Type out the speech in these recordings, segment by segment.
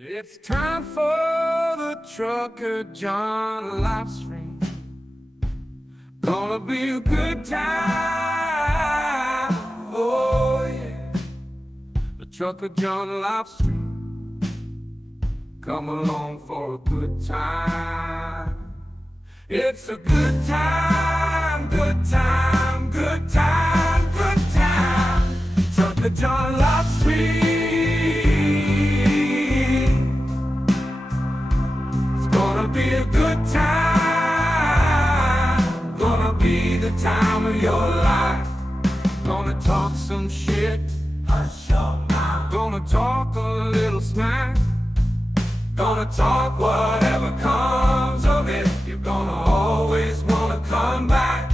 It's time for the Trucker John Livestream. Gonna be a good time. Oh yeah. The Trucker John Livestream. Come along for a good time. It's a good time, good time, good time, good time. Trucker John Livestream. Gonna be a good time. Gonna be the time of your life. Gonna talk some shit. Hush your mouth. Gonna talk a little smack. Gonna talk whatever comes of it. You're gonna always wanna come back.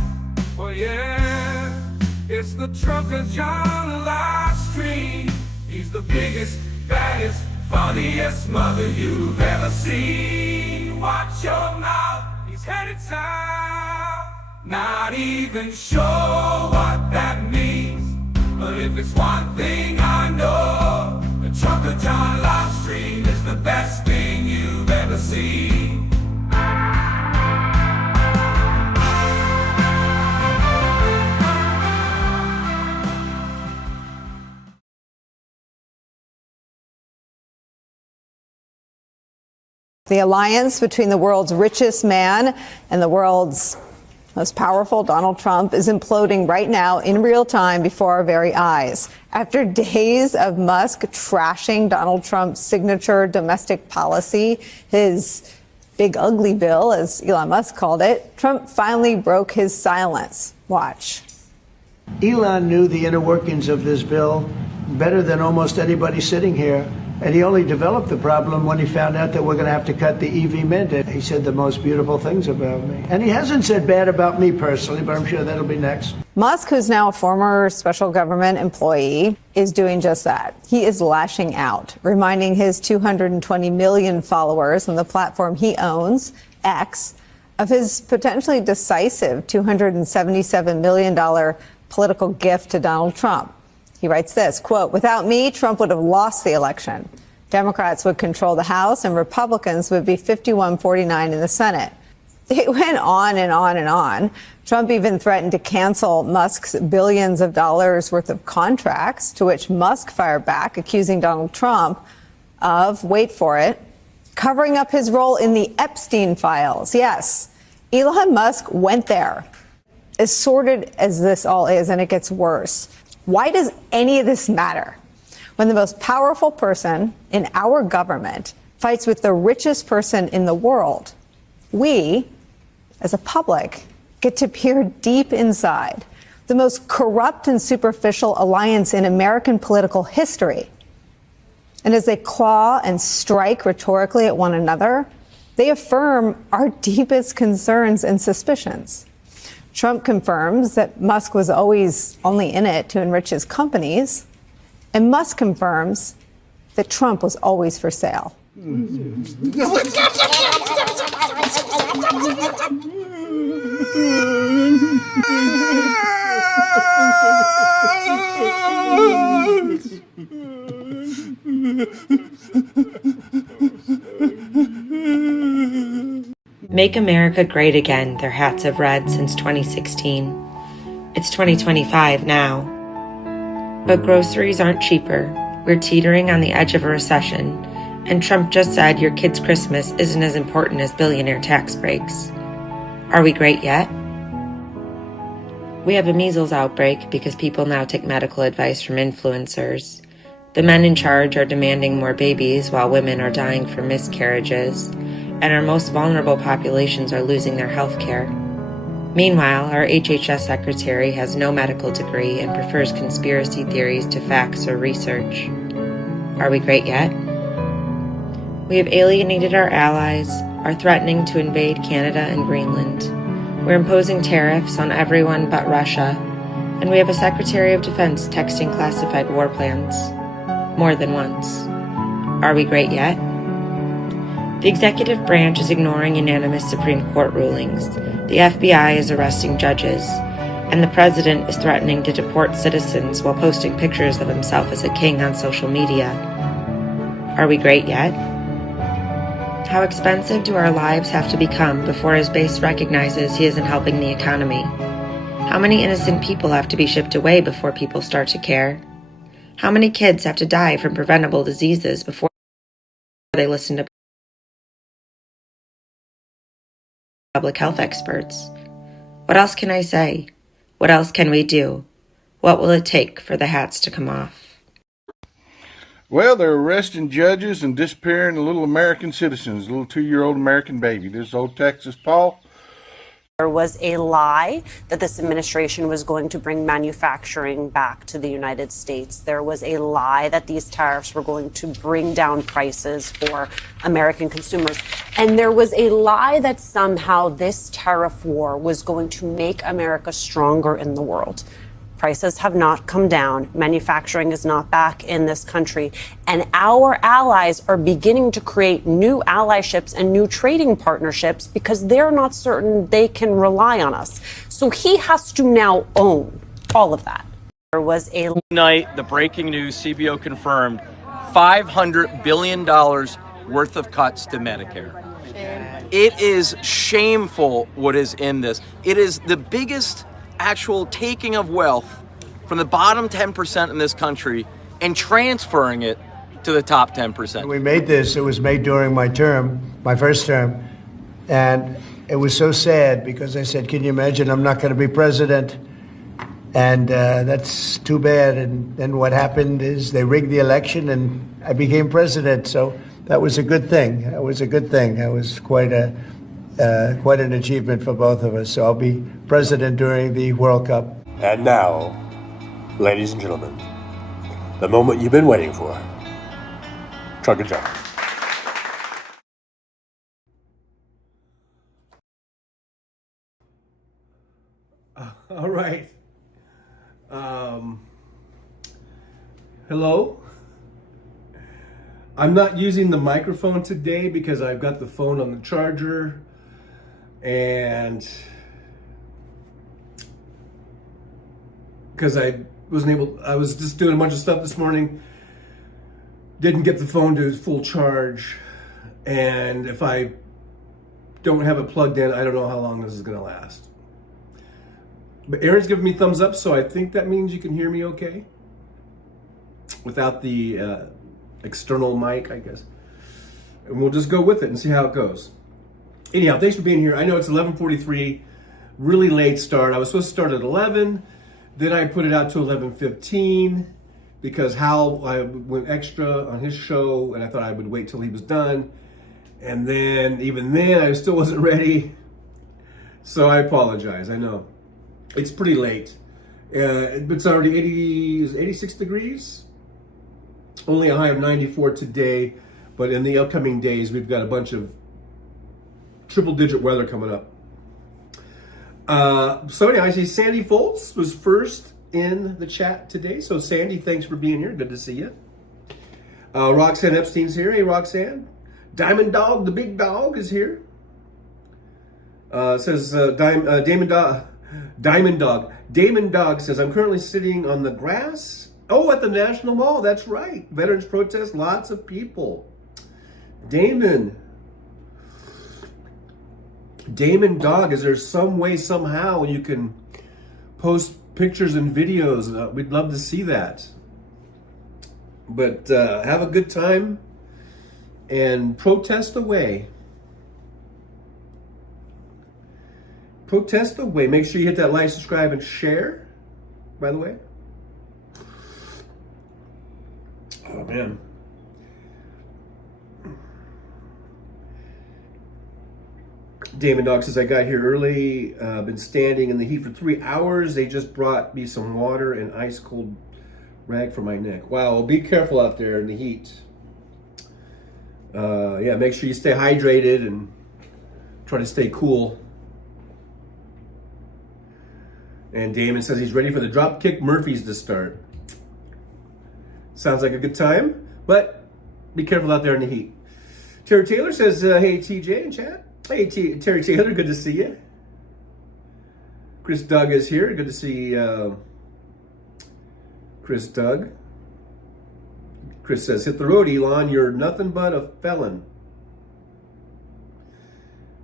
Well yeah, it's the Trucker John Livestream. He's the biggest, baddest, funniest mother you've ever seen. Watch your mouth, he's headed south. Not even sure what that means, but if it's one thing I know, the Trucker John Livestream is the best thing you've ever seen. The alliance between the world's richest man and the world's most powerful, Donald Trump, is imploding right now in real time before our very eyes. After days of Musk trashing Donald Trump's signature domestic policy, his big ugly bill, as Elon Musk called it, Trump finally broke his silence. Watch. Elon knew the inner workings of this bill better than almost anybody sitting here. And he only developed the problem when he found out that we're going to have to cut the EV mandate. He said the most beautiful things about me. And he hasn't said bad about me personally, but I'm sure that'll be next. Musk, who's now a former special government employee, is doing just that. He is lashing out, reminding his 220 million followers on the platform he owns, X, of his potentially decisive $277 million political gift to Donald Trump. He writes this, quote, "Without me, Trump would have lost the election. Democrats would control the House and Republicans would be 51-49 in the Senate." It went on and on and on. Trump even threatened to cancel Musk's billions of dollars worth of contracts, to which Musk fired back, accusing Donald Trump of, wait for it, covering up his role in the Epstein files. Yes, Elon Musk went there. As sordid as this all is, and it gets worse, why does any of this matter when the most powerful person in our government fights with the richest person in the world? We, as a public, get to peer deep inside the most corrupt and superficial alliance in American political history. And as they claw and strike rhetorically at one another, they affirm our deepest concerns and suspicions. Trump confirms that Musk was always only in it to enrich his companies, and Musk confirms that Trump was always for sale. Make America Great Again, their hats have read since 2016. It's 2025 now. But groceries aren't cheaper. We're teetering on the edge of a recession. And Trump just said your kid's Christmas isn't as important as billionaire tax breaks. Are we great yet? We have a measles outbreak because people now take medical advice from influencers. The men in charge are demanding more babies while women are dying from miscarriages. And our most vulnerable populations are losing their health care. Meanwhile, our HHS secretary has no medical degree and prefers conspiracy theories to facts or research. Are we great yet? We have alienated our allies, are threatening to invade Canada and Greenland. We're imposing tariffs on everyone but Russia, and we have a Secretary of Defense texting classified war plans. More than once. Are we great yet? The executive branch is ignoring unanimous Supreme Court rulings. The FBI is arresting judges, and the president is threatening to deport citizens while posting pictures of himself as a king on social media. Are we great yet? How expensive do our lives have to become before his base recognizes he isn't helping the economy? How many innocent people have to be shipped away before people start to care? How many kids have to die from preventable diseases before they listen to public health experts? What else can I say? What else can we do? What will it take for the hats to come off? Well, they're arresting judges and disappearing little American citizens, a little 2-year-old American baby. This is old Texas Paul. There was a lie that this administration was going to bring manufacturing back to the United States. There was a lie that these tariffs were going to bring down prices for American consumers. And there was a lie that somehow this tariff war was going to make America stronger in the world. Prices have not come down. Manufacturing is not back in this country. And our allies are beginning to create new allyships and new trading partnerships because they're not certain they can rely on us. So he has to now own all of that. There was a night, the breaking news, CBO confirmed $500 billion worth of cuts to Medicare. It is shameful what is in this. It is the biggest actual taking of wealth from the bottom 10% in this country and transferring it to the top 10%. We made this, it was made during my term, my first term, and it was so sad because I said, can you imagine I'm not going to be president? And that's too bad. And then what happened is they rigged the election and I became president. So that was a good thing. That was a good thing. That was quite an achievement for both of us. So I'll be president during the World Cup. And now, ladies and gentlemen, the moment you've been waiting for. Trucker John. All right. Hello. I'm not using the microphone today because I've got the phone on the charger and because I was just doing a bunch of stuff this morning, didn't get the phone to full charge, and if I don't have it plugged in, I don't know how long this is going to last. But Aaron's giving me thumbs up, so I think that means you can hear me okay without the external mic, I guess. And we'll just go with it and see how it goes. Anyhow, thanks for being here. I know it's 11:43, really late start. I was supposed to start at 11, then I put it out to 11:15 because Hal, I went extra on his show and I thought I would wait till he was done. And then, even then, I still wasn't ready. So I apologize, I know. It's pretty late. It's already 86 degrees. Only a high of 94 today, but in the upcoming days, we've got a bunch of triple-digit weather coming up. So anyway, I see Sandy Foltz was first in the chat today. So Sandy, thanks for being here. Good to see you. Roxanne Epstein's here. Hey, Roxanne. Diamond Dog, the big dog, is here. Says Damon Dog. Damon Dog says, I'm currently sitting on the grass. Oh, at the National Mall. That's right. Veterans protest, lots of people. Damon Dog, is there some way, somehow, you can post pictures and videos? We'd love to see that. But have a good time and protest away. Protest away. Make sure you hit that like, subscribe, and share, by the way. Oh, man. Damon Dog says, I got here early, been standing in the heat for 3 hours. They just brought me some water and ice cold rag for my neck. Wow, well, be careful out there in the heat. Yeah, make sure you stay hydrated and try to stay cool. And Damon says he's ready for the Dropkick Murphys to start. Sounds like a good time, but be careful out there in the heat. Terry Taylor says, hey, TJ in chat. Hey, Terry Taylor, good to see you. Chris Doug is here. Good to see Chris Doug. Chris says, hit the road, Elon. You're nothing but a felon.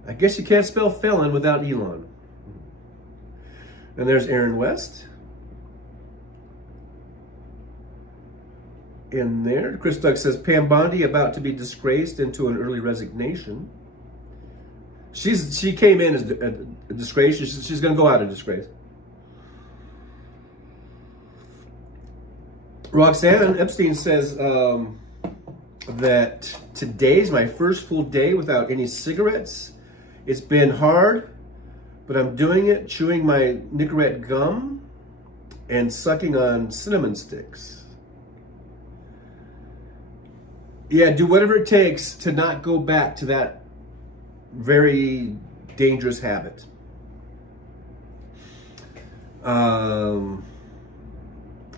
I guess you can't spell felon without Elon. And there's Aaron West. In there. Chris Doug says, Pam Bondi about to be disgraced into an early resignation. She came in as a disgrace. She's going to go out in disgrace. Roxanne Epstein says that today's my first full day without any cigarettes. It's been hard, but I'm doing it, chewing my Nicorette gum and sucking on cinnamon sticks. Yeah, do whatever it takes to not go back to that very dangerous habit.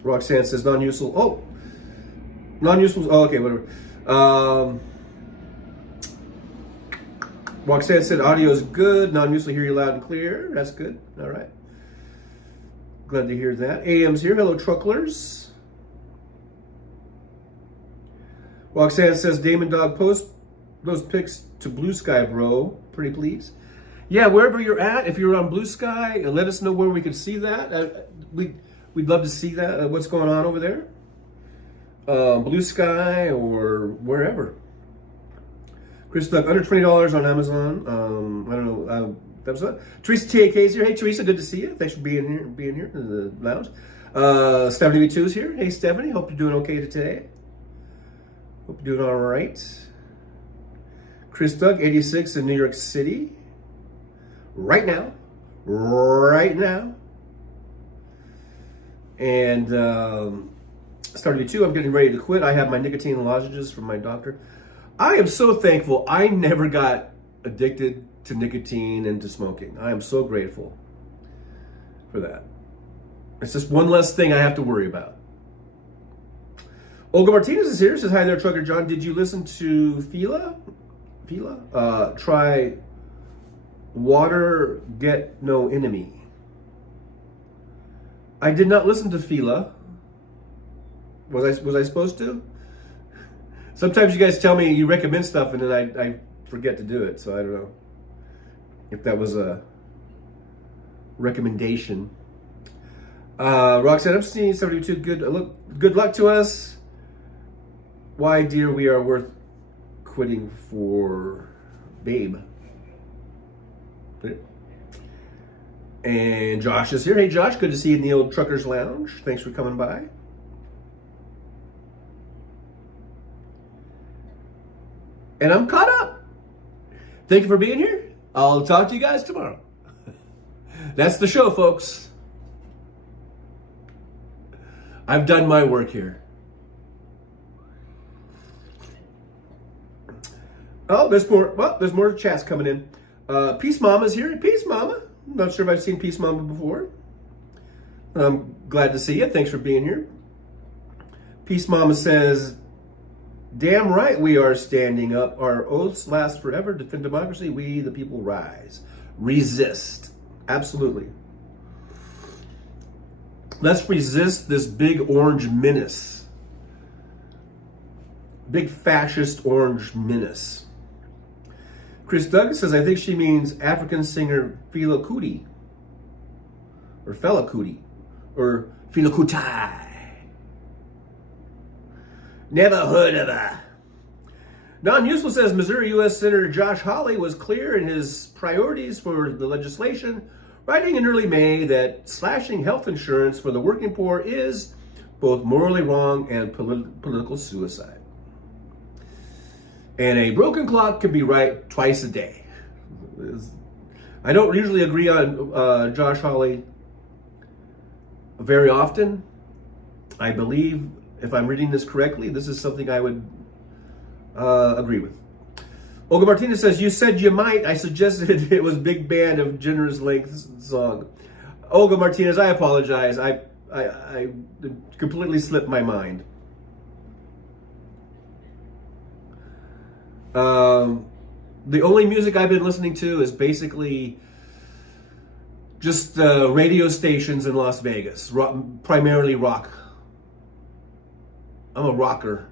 Roxanne says non-useful. Oh, non-useful. Oh, okay, whatever. Roxanne said audio is good. Non-useful, hear you loud and clear. That's good. All right. Glad to hear that. AM's here. Hello, trucklers. Roxanne says, Damon Dog, post those pics to Blue Sky, bro. Pretty please. Yeah, wherever you're at, if you're on Blue Sky, let us know where we can see that. We'd love to see that. What's going on over there? Blue Sky or wherever. Chris Duck, under $20 on Amazon. I don't know. That was what? Teresa TAK is here. Hey, Teresa, good to see you. Thanks for being here in the lounge. Stephanie B2 is here. Hey, Stephanie. Hope you're doing okay today. Hope you're doing all right. Chris Doug, 86 in New York City. Right now. And starting to, I'm getting ready to quit. I have my nicotine lozenges from my doctor. I am so thankful I never got addicted to nicotine and to smoking. I am so grateful for that. It's just one less thing I have to worry about. Olga Martinez is here. Says, hi there, Trucker John. Did you listen to Fila? Try Water Get No Enemy. I did not listen to Fila. Was I supposed to? Sometimes you guys tell me you recommend stuff and then I forget to do it. So I don't know if that was a recommendation. Roxanne Epstein, 72. Good luck to us. Why, dear, we are worth quitting for Babe. And Josh is here. Hey, Josh, good to see you in the old Truckers Lounge. Thanks for coming by. And I'm caught up. Thank you for being here. I'll talk to you guys tomorrow. That's the show, folks. I've done my work here. Oh, there's more. Well, there's more chats coming in. Peace Mama's here. Peace Mama. I'm not sure if I've seen Peace Mama before. I'm glad to see you. Thanks for being here. Peace Mama says, damn right we are standing up. Our oaths last forever. Defend democracy. We, the people, rise. Resist. Absolutely. Let's resist this big orange menace. Big fascist orange menace. Chris Douglas says, I think she means African singer Fela Kuti. Or Fela Kuti. Or Fela Kuti. Never heard of her. Non-Useful says, Missouri U.S. Senator Josh Hawley was clear in his priorities for the legislation, writing in early May that slashing health insurance for the working poor is both morally wrong and political suicide. And a broken clock can be right twice a day. I don't usually agree on Josh Hawley very often. I believe, if I'm reading this correctly, this is something I would agree with. Olga Martinez says, you said you might. I suggested it was big band of generous length song. Olga Martinez, I apologize. I completely slipped my mind. The only music I've been listening to is basically just radio stations in Las Vegas, primarily rock. I'm a rocker.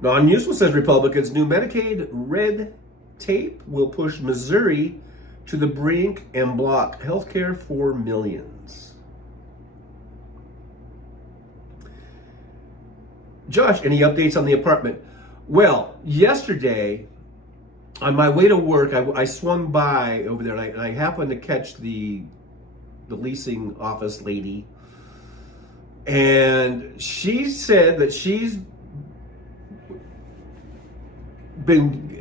Non-useful, says Republicans. New Medicaid red tape will push Missouri to the brink and block health care for millions. Josh, any updates on the apartment? Well, yesterday, on my way to work, I swung by over there, and I happened to catch the leasing office lady, and she said that she's been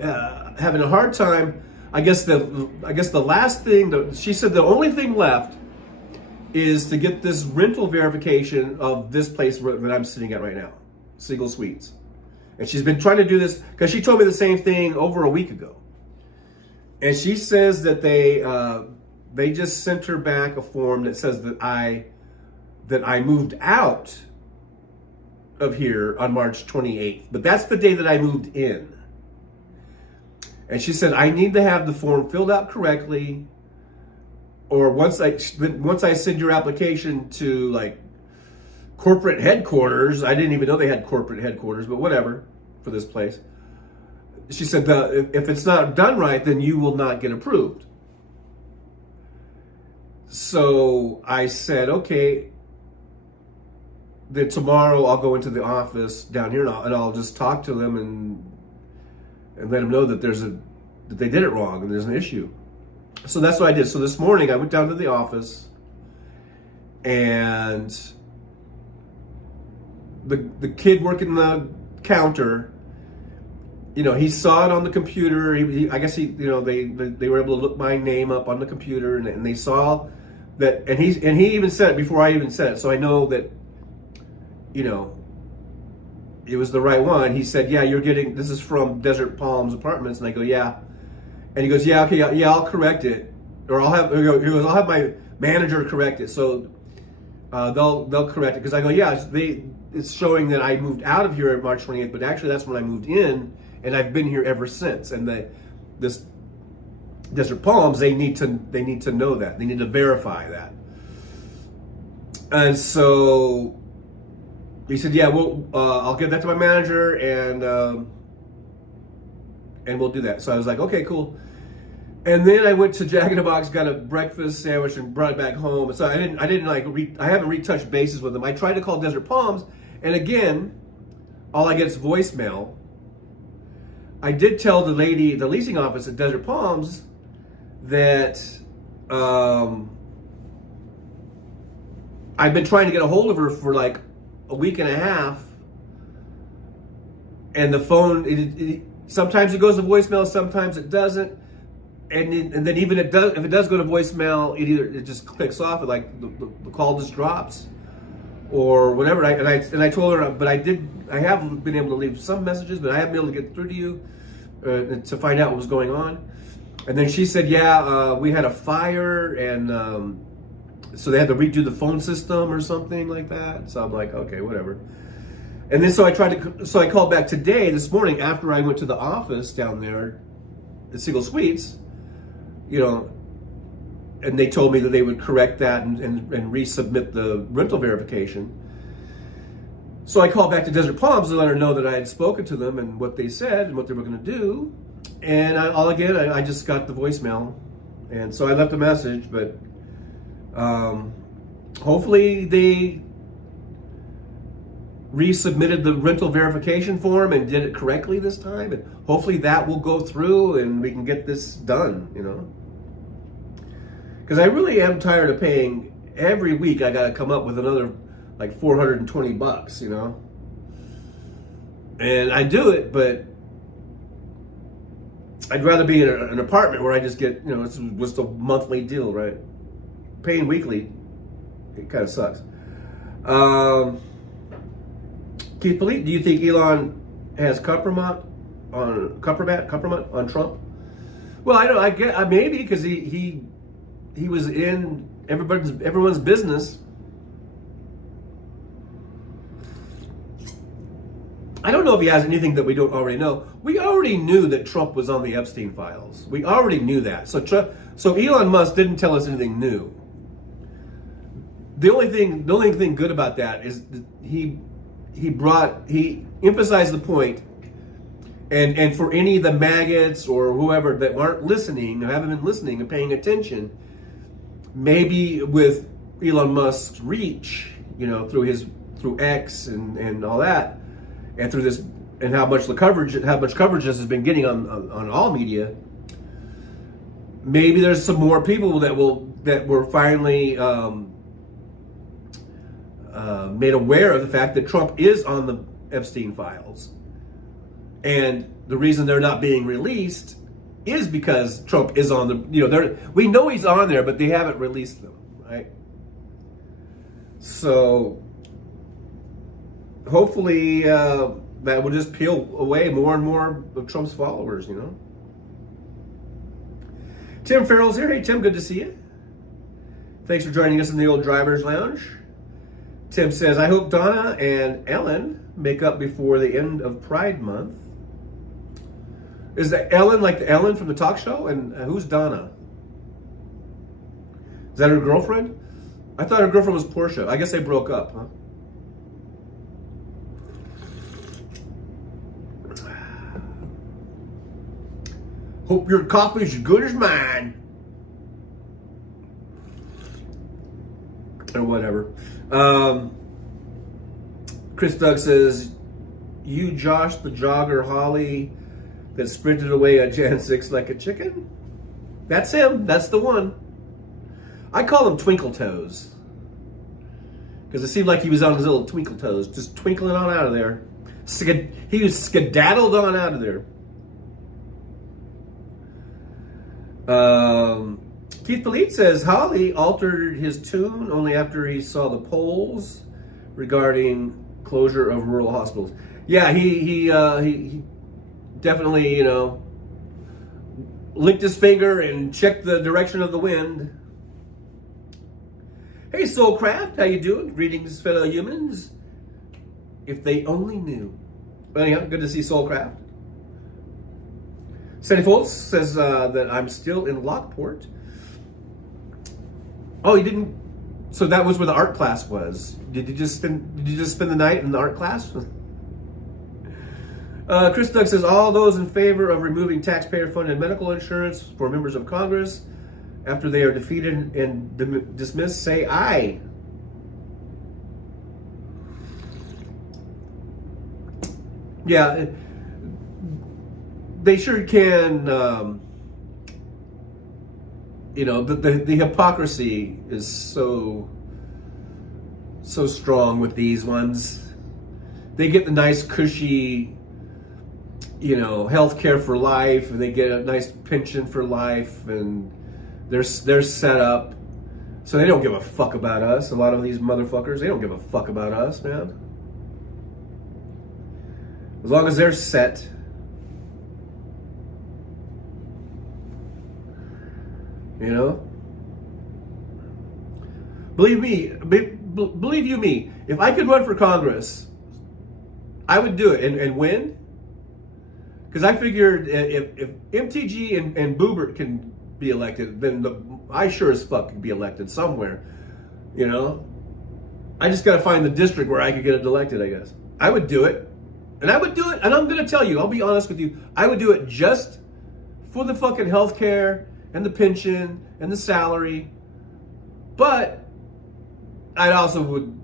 having a hard time. I guess the last thing she said, the only thing left is to get this rental verification of this place that I'm sitting at right now, Single Suites. And she's been trying to do this because she told me the same thing over a week ago. And she says that they just sent her back a form that says that I moved out of here on March 28th. But that's the day that I moved in. And she said, I need to have the form filled out correctly, or once I send your application to like corporate headquarters, I didn't even know they had corporate headquarters, but whatever, for this place. She said, if it's not done right, then you will not get approved. So I said, okay, then tomorrow I'll go into the office down here and I'll just talk to them and let them know that that they did it wrong and there's an issue. So that's what I did. So this morning I went down to the office, and the kid working the counter, he saw it on the computer. I guess they were able to look my name up on the computer, and they saw that, and he even said it before I even said it. So I know that, it was the right one. He said, yeah, this is from Desert Palms Apartments. And I go, yeah. And he goes, yeah, okay, yeah, I'll correct it. Or I'll have my manager correct it. So they'll correct it. Because I go, yeah, it's showing that I moved out of here on March 28th, but actually that's when I moved in, and I've been here ever since. And this Desert Palms, they need to know that. They need to verify that. And so he said, yeah, I'll give that to my manager, and we'll do that. So I was like, okay, cool. And then I went to Jack in the Box, got a breakfast sandwich, and brought it back home. So I haven't retouched bases with them. I tried to call Desert Palms, and again, all I get is voicemail. I did tell the lady at the leasing office at Desert Palms that I've been trying to get a hold of her for like a week and a half, and the phone, sometimes it goes to voicemail, sometimes it doesn't, and then even if it does go to voicemail, it just clicks off, it like the call just drops or whatever. And I told her, but I have been able to leave some messages, but I haven't been able to get through to you to find out what was going on. And then she said, yeah, we had a fire, and so they had to redo the phone system or something like that. So I'm like, okay, whatever. And then so I called back this morning after I went to the office down there at Single Suites, and they told me that they would correct that and resubmit the rental verification. So I called back to Desert Palms to let her know that I had spoken to them and what they said and what they were going to do. And I just got the voicemail, and so I left a message, but hopefully they resubmitted the rental verification form and did it correctly this time, and hopefully that will go through and we can get this done, because I really am tired of paying every week. I got to come up with another like $420, and I do it, but I'd rather be in an apartment where I just get, it's just a monthly deal, right? Paying weekly, it kind of sucks. Keith Polite, do you think Elon has compromise on Trump? Well, I get maybe, because he was in everyone's business. I don't know if he has anything that we don't already know. We already knew that Trump was on the Epstein files. We already knew that. So Elon Musk didn't tell us anything new. The only thing good about that is that he emphasized the point And for any of the maggots or whoever that aren't listening, or haven't been listening and paying attention, maybe with Elon Musk's reach, through X and all that, and through this, and how much coverage this has been getting on all media, maybe there's some more people that were finally made aware of the fact that Trump is on the Epstein files, and the reason they're not being released is because Trump is on the. We know he's on there, but they haven't released them, right? So hopefully that will just peel away more and more of Trump's followers, Tim Farrell's here. Hey, Tim, good to see you. Thanks for joining us in the old driver's lounge. Tim says, I hope Donna and Ellen make up before the end of Pride Month. Is that Ellen like the Ellen from the talk show? And who's Donna? Is that her girlfriend? I thought her girlfriend was Portia. I guess they broke up, huh? Hope your coffee's as good as mine. Or whatever. Chris Doug says, you Josh the jogger Holly that sprinted away on Jan 6 like a chicken? That's him. That's the one. I call him Twinkle Toes. Because it seemed like he was on his little twinkle toes, just twinkling on out of there. He was skedaddled on out of there. Keith Polite says Holly altered his tune only after he saw the polls regarding closure of rural hospitals. Yeah, he definitely, licked his finger and checked the direction of the wind. Hey, Soulcraft, how you doing? Greetings, fellow humans. If they only knew. Well, anyhow, good to see Soulcraft. Sandy Foltz says that I'm still in Lockport. Oh, you didn't. So that was where the art class was. Did you just spend the night in the art class? Chris Doug says all those in favor of removing taxpayer-funded medical insurance for members of Congress after they are defeated and dismissed, say aye. Yeah, they sure can. The hypocrisy is so strong with these ones. They get the nice cushy, health care for life, and they get a nice pension for life, and they're set up, so they don't give a fuck about us. A lot of these motherfuckers, they don't give a fuck about us, man. As long as they're set. Believe you me, if I could run for Congress, I would do it and win. Because I figured if MTG and Boobert can be elected, then I sure as fuck can be elected somewhere. I just got to find the district where I could get it elected, I guess. I would do it. And I would do it, and I'm going to tell you, I'll be honest with you, I would do it just for the fucking health care and the pension and the salary. But I also would,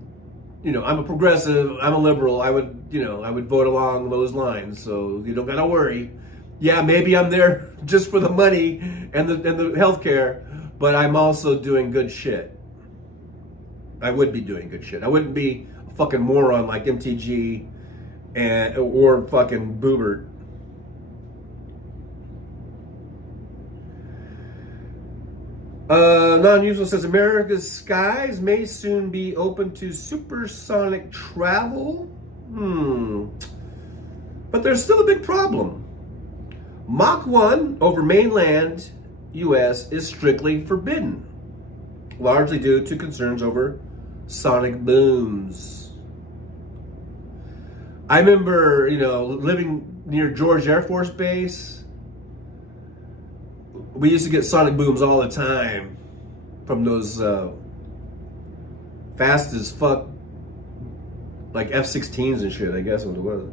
I'm a progressive, I'm a liberal, I would vote along those lines, so you don't got to worry. Yeah, maybe I'm there just for the money and the health care, but I'm also doing good shit. I would be doing good shit. I wouldn't be a fucking moron like MTG or fucking Boobert. Non-usual says America's skies may soon be open to supersonic travel. But there's still a big problem. Mach 1 over mainland U.S. is strictly forbidden, largely due to concerns over sonic booms. I remember, living near George Air Force Base. We used to get sonic booms all the time from those fast as fuck, like F-16s and shit, I guess what it was.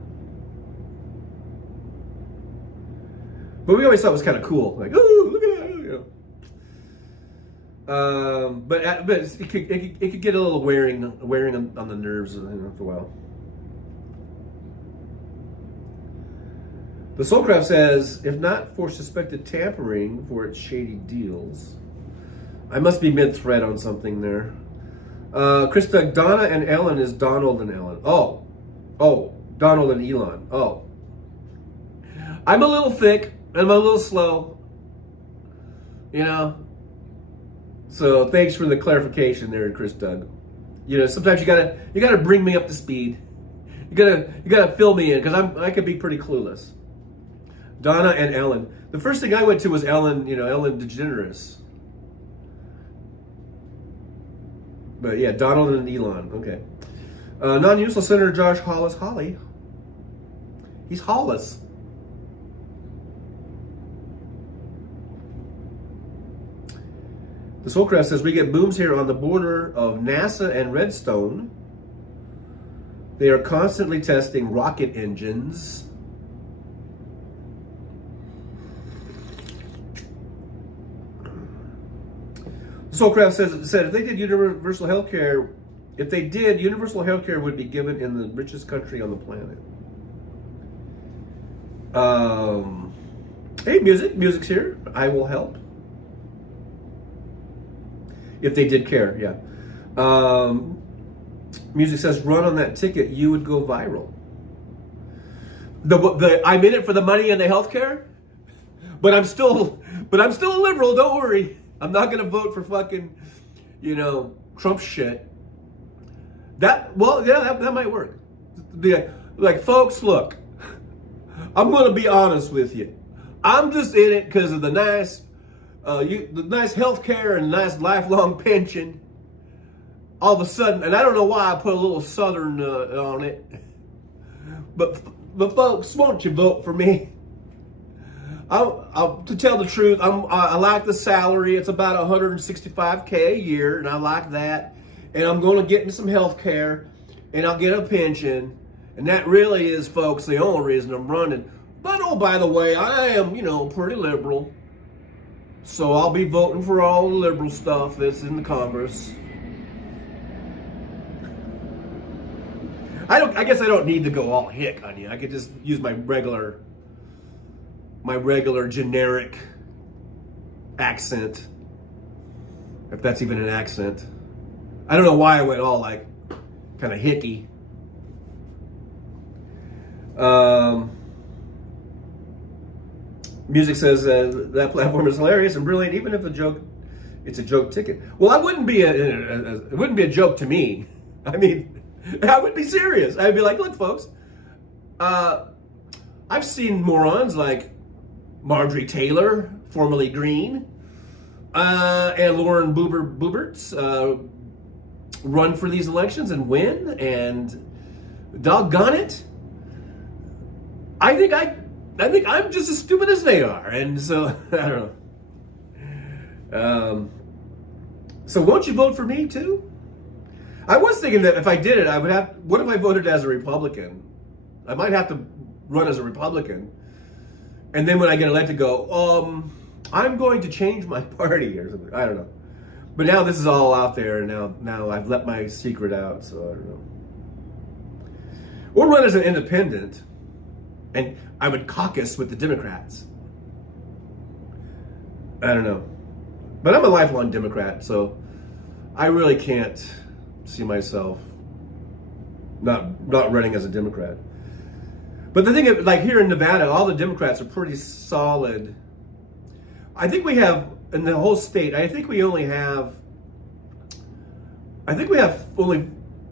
But we always thought it was kind of cool. Like, ooh, look at that. You know. But it could get a little wearing on the nerves after a while. The Soulcraft says, if not for suspected tampering for its shady deals, I must be mid-thread on something there. Chris Doug, Donna and Ellen is Donald and Ellen. Oh, Donald and Elon. Oh. I'm a little thick. I'm a little slow. You know? So thanks for the clarification there, Chris Doug. You know, sometimes you gotta bring me up to speed. You gotta fill me in, because I could be pretty clueless. Donna and Ellen. The first thing I went to was Ellen, Ellen DeGeneres. But yeah, Donald and Elon. Okay. Non-useful Senator Josh Hollis. Holly. He's Hollis. The Soulcraft says, we get booms here on the border of NASA and Redstone. They are constantly testing rocket engines. Soulcraft said if they did universal health care, universal health care would be given in the richest country on the planet. Hey, music's here. I will help. If they did care, yeah. Music says, run on that ticket, you would go viral. I'm in it for the money and the health care, but I'm still a liberal. Don't worry. I'm not going to vote for fucking, Trump shit. That might work. Be like, folks, look, I'm going to be honest with you. I'm just in it because of the nice health care and nice lifelong pension. All of a sudden, and I don't know why I put a little Southern on it, but folks, won't you vote for me? To tell the truth, I like the salary. It's about $165K a year, and I like that. And I'm going to get me some health care, and I'll get a pension. And that really is, folks, the only reason I'm running. But, oh, by the way, I am, pretty liberal. So I'll be voting for all the liberal stuff that's in the Congress. I guess I don't need to go all hick on you. I could just use my regular generic accent, if that's even an accent. I don't know why I went all like kind of hicky. Music says that platform is hilarious and brilliant, even if it's a joke ticket. Well, it wouldn't be a joke to me. I mean, I would be serious. I'd be like, look, folks, I've seen morons like Marjorie Taylor, formerly Green, and Lauren Boeberts run for these elections and win, and doggone it, I think I'm just as stupid as they are, and so I don't know. So won't you vote for me too? I was thinking that if I did it, I would have. What if I voted as a Republican? I might have to run as a Republican, and then when I get elected, go, I'm going to change my party or something. I don't know. But now this is all out there, and now I've let my secret out, so I don't know. Or run as an independent, and I would caucus with the Democrats. I don't know. But I'm a lifelong Democrat, so I really can't see myself not running as a Democrat. But the thing is, like here in Nevada, all the Democrats are pretty solid. I think we have, in the whole state, I think we have only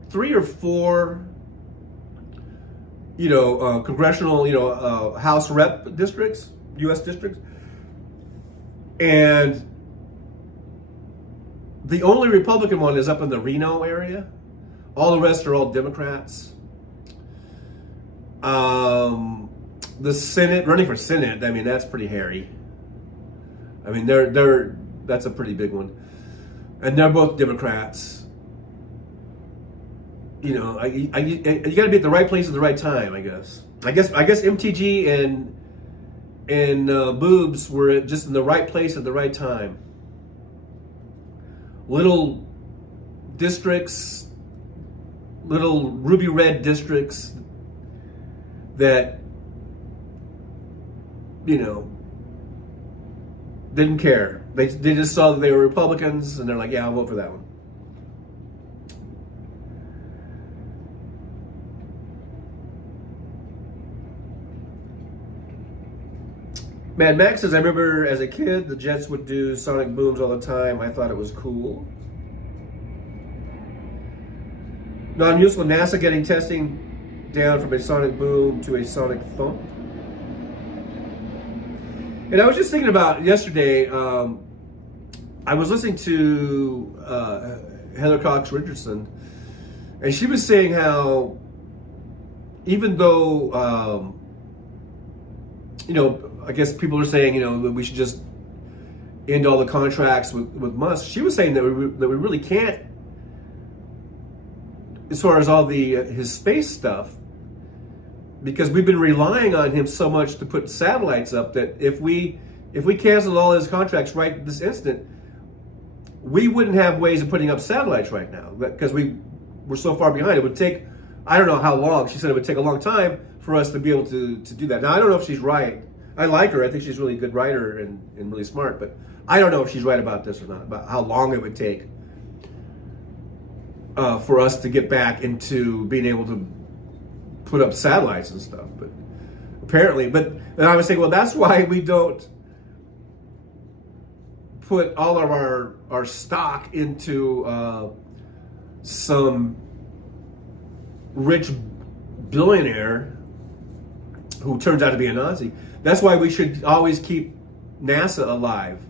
3 or 4, congressional, House rep districts, U.S. districts. And the only Republican one is up in the Reno area. All the rest are all Democrats. The Senate, running for Senate, I mean, that's pretty hairy. I mean, that's a pretty big one. And they're both Democrats. You know, you got to be at the right place at the right time, I guess. I guess MTG and boobs were just in the right place at the right time. Little districts, little ruby red districts that, didn't care. They just saw that they were Republicans, and they're like, yeah, I'll vote for that one. Mad Max says, I remember as a kid, the Jets would do sonic booms all the time. I thought it was cool. Non-useful, NASA getting testing down from a sonic boom to a sonic thump. And I was just thinking about yesterday, I was listening to Heather Cox Richardson, and she was saying how even though, I guess people are saying, that we should just end all the contracts with Musk. She was saying that we really can't, as far as all his space stuff, because we've been relying on him so much to put satellites up that if we canceled all his contracts right this instant, we wouldn't have ways of putting up satellites right now because we're so far behind. It would take, I don't know how long. She said it would take a long time for us to be able to do that. Now, I don't know if she's right. I like her. I think she's a really good writer and really smart, but I don't know if she's right about this or not, about how long it would take for us to get back into being able to put up satellites and stuff. But apparently, and I was thinking, well, that's why we don't put all of our stock into some rich billionaire who turns out to be a Nazi. That's why we should always keep NASA alive,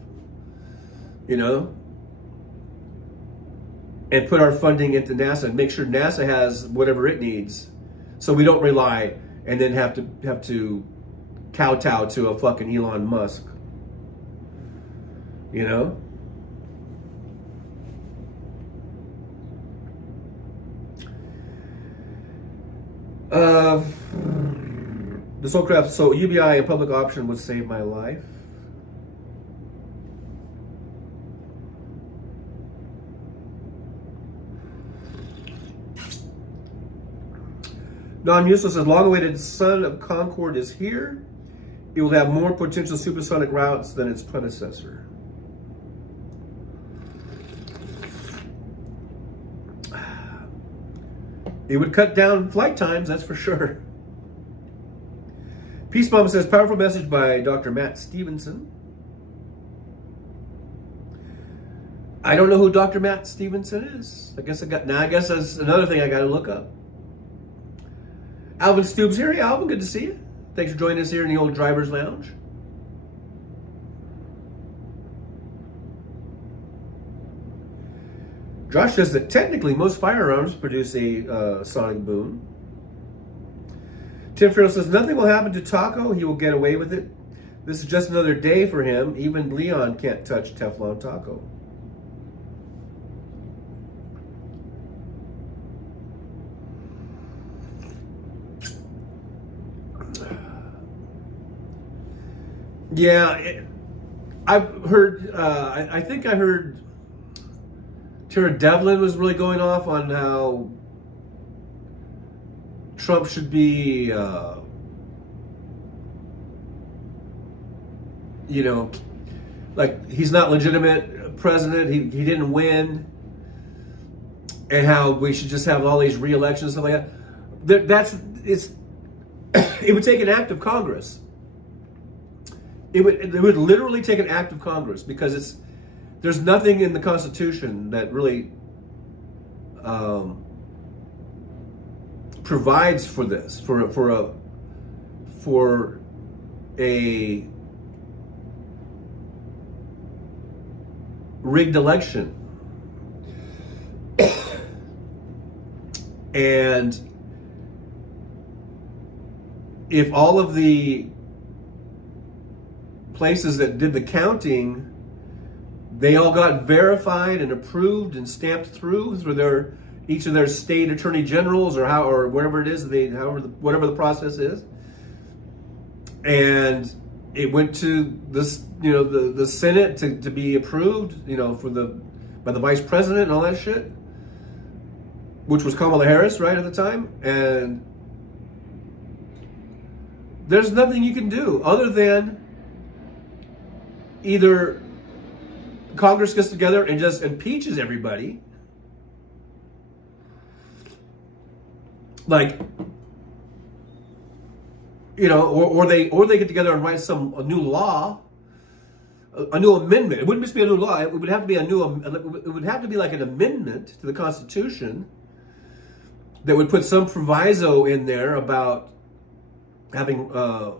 and put our funding into NASA and make sure NASA has whatever it needs, so we don't rely and then have to kowtow to a fucking Elon Musk. The Soulcraft, so UBI, a public option, would save my life. Non-useless, as long-awaited son of Concord is here. It will have more potential supersonic routes than its predecessor. It would cut down flight times, that's for sure. Peace Bomb says, powerful message by Dr. Matt Stevenson. I don't know who Dr. Matt Stevenson is. I guess that's another thing I got to look up. Alvin Stoobs here. Hey, Alvin, good to see you. Thanks for joining us here in the old driver's lounge. Josh says that technically most firearms produce a sonic boom. Tim Farrell says, nothing will happen to Taco. He will get away with it. This is just another day for him. Even Leon can't touch Teflon Taco. Yeah, I've heard, I think I heard Tara Devlin was really going off on how Trump should be, like he's not legitimate president. He didn't win, and how we should just have all these re-elections and stuff like that. It would take an act of Congress. It would literally take an act of Congress because there's nothing in the Constitution that really provides for this, for a rigged election. And if all of the places that did the counting, they all got verified and approved and stamped through each of their state attorney generals or whatever it is, whatever the process is, and it went to this, the Senate to be approved, by the vice president and all that shit, which was Kamala Harris, right, at the time. And there's nothing you can do other than either Congress gets together and just impeaches everybody, like, or they get together and write a new law, a new amendment. It wouldn't just be a new law. It would have to be it would have to be like an amendment to the Constitution that would put some proviso in there about having to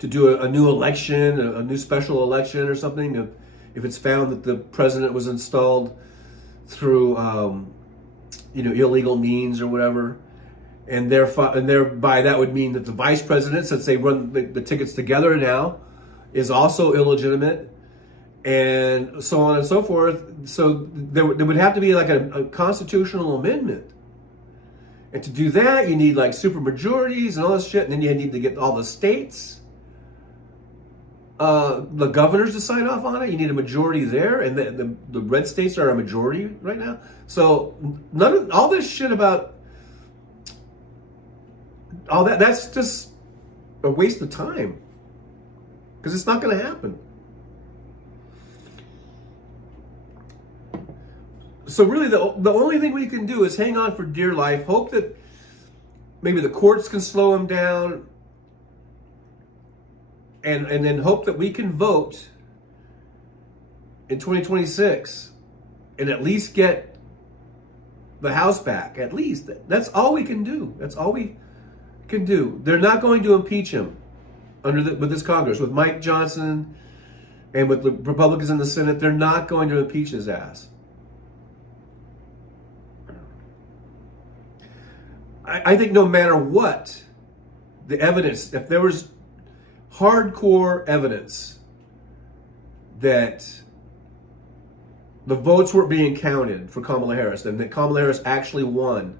do a new election, a new special election or something, if it's found that the president was installed through illegal means or whatever. And thereby that would mean that the vice president, since they run the tickets together now, is also illegitimate, and so on and so forth. So there would have to be like a constitutional amendment. And to do that, you need like super majorities and all this shit, and then you need to get all the states, the governors to sign off on it. You need a majority there, and the red states are a majority right now. So none of all this shit about all that's just a waste of time, because it's not going to happen. So really, the only thing we can do is hang on for dear life, hope that maybe the courts can slow him down, and then hope that we can vote in 2026 and at least get the House back. At least that's all we can do. That's all we can do. They're not going to impeach him with this Congress, with Mike Johnson and with the Republicans in the Senate. They're not going to impeach his ass. I think no matter what the evidence, if there was hardcore evidence that the votes were being counted for Kamala Harris and that Kamala Harris actually won,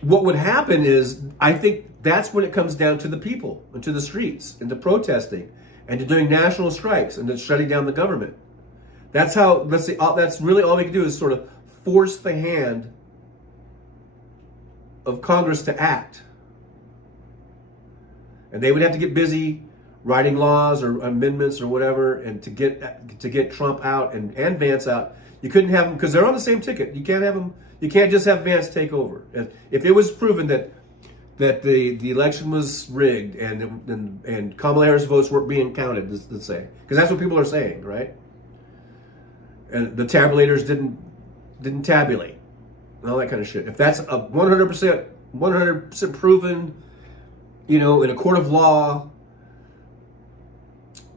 what would happen is, I think that's when it comes down to the people and to the streets and to protesting and to doing national strikes and to shutting down the government. That's really all we can do is sort of force the hand of Congress to act. And they would have to get busy writing laws or amendments or whatever, and to get Trump out and Vance out. You couldn't have them because they're on the same ticket. You can't have them. You can't just have Vance take over. If it was proven that the election was rigged and Kamala Harris votes weren't being counted, let's say, because that's what people are saying, right? And the tabulators didn't tabulate and all that kind of shit. If that's a 100% proven, in a court of law,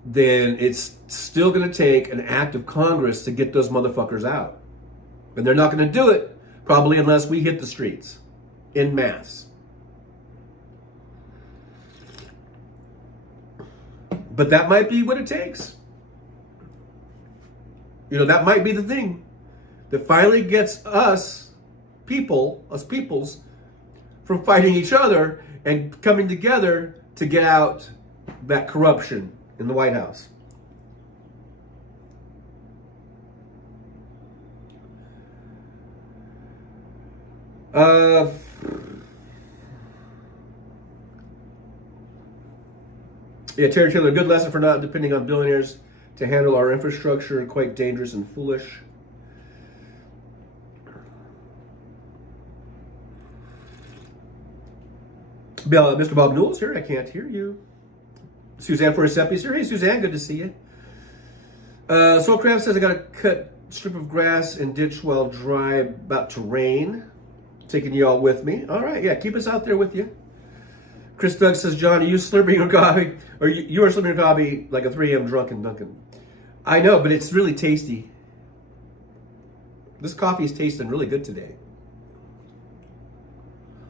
then it's still going to take an act of Congress to get those motherfuckers out. And they're not going to do it, probably, unless we hit the streets en masse. But that might be what it takes. That might be the thing that finally gets us peoples, from fighting each other and coming together to get out that corruption in the White House. Terry Taylor, a good lesson for not depending on billionaires to handle our infrastructure, and quite dangerous and foolish. Mr. Bob Newell's here. I can't hear you. Suzanne Forsepi's here. Hey, Suzanne, good to see you. Soulcraft says I got to cut strip of grass and ditch while dry, about to rain. Taking you all with me. All right, yeah, keep us out there with you. Chris Doug says, John, are you slurping your coffee? Or you are slurping your coffee like a 3 a.m. drunken Duncan. I know, but it's really tasty. This coffee is tasting really good today.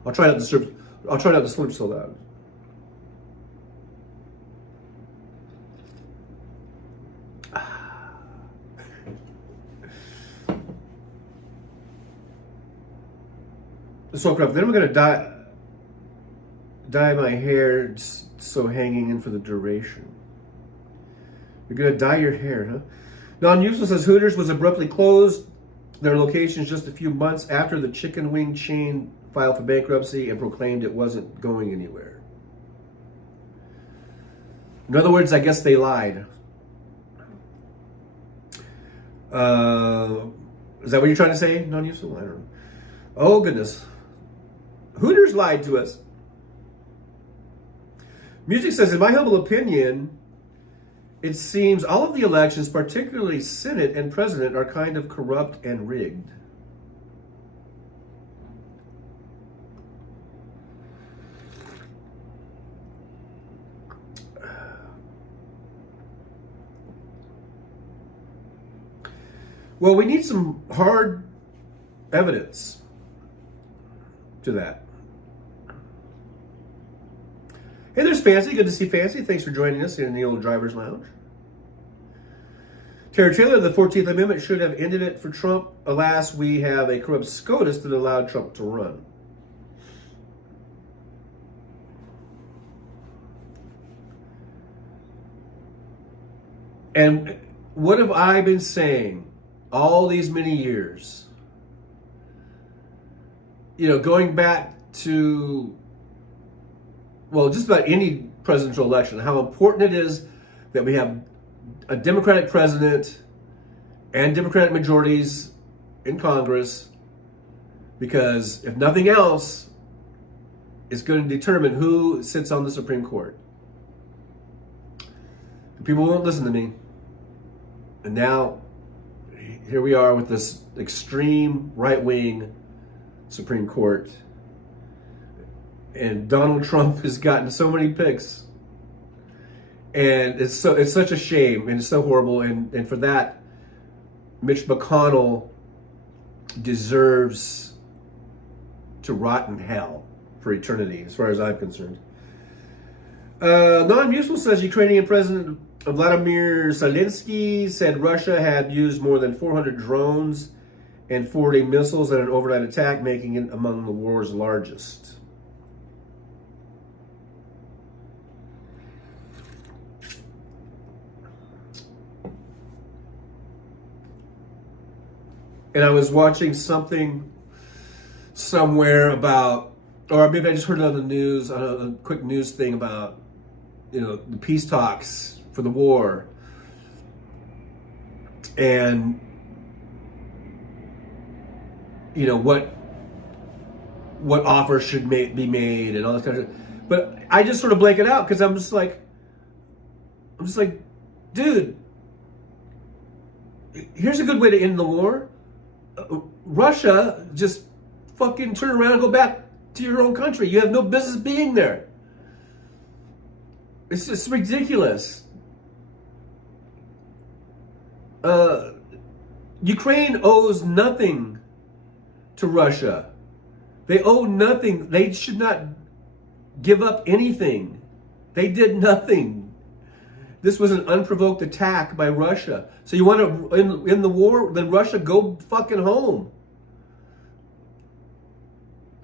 I'll try not to slurp so loud. So, then we're going to dye my hair. It's so hanging in for the duration. You're gonna dye your hair, huh? Non-Useful says Hooters was abruptly closed. Their locations just a few months after the chicken wing chain filed for bankruptcy and proclaimed it wasn't going anywhere. In other words, I guess they lied. Is that what you're trying to say, Non-Useful? I don't know. Oh, goodness. Hooters lied to us. Music says, in my humble opinion, it seems all of the elections, particularly Senate and President, are kind of corrupt and rigged. Well, we need some hard evidence to that. Hey, there's Fancy. Good to see Fancy. Thanks for joining us in the old driver's lounge. Terry Taylor, the 14th Amendment should have ended it for Trump. Alas, we have a corrupt SCOTUS that allowed Trump to run. And what have I been saying all these many years? You know, going back to, well, just about any presidential election, how important it is that we have a Democratic president and Democratic majorities in Congress, because if nothing else, it's going to determine who sits on the Supreme Court. People won't listen to me. And now, here we are with this extreme right-wing Supreme Court. And Donald Trump has gotten so many picks. And it's such a shame, and it's so horrible. And for that, Mitch McConnell deserves to rot in hell for eternity, as far as I'm concerned. Non-Useful says Ukrainian President Vladimir Zelensky said Russia had used more than 400 drones and 40 missiles in an overnight attack, making it among the war's largest. And I was watching something somewhere about, or maybe I just heard it on the news, on a quick news thing about, you know, the peace talks for the war. And, you know, what offers should be made and all this kind of shit. But I just sort of blank it out because I'm just like, dude, here's a good way to end the war. Russia, just fucking turn around and go back to your own country. You have no business being there. It's just ridiculous. Ukraine owes nothing to Russia. They owe nothing. They should not give up anything. They did nothing. This was an unprovoked attack by Russia. So you want to in the war? Then Russia, go fucking home.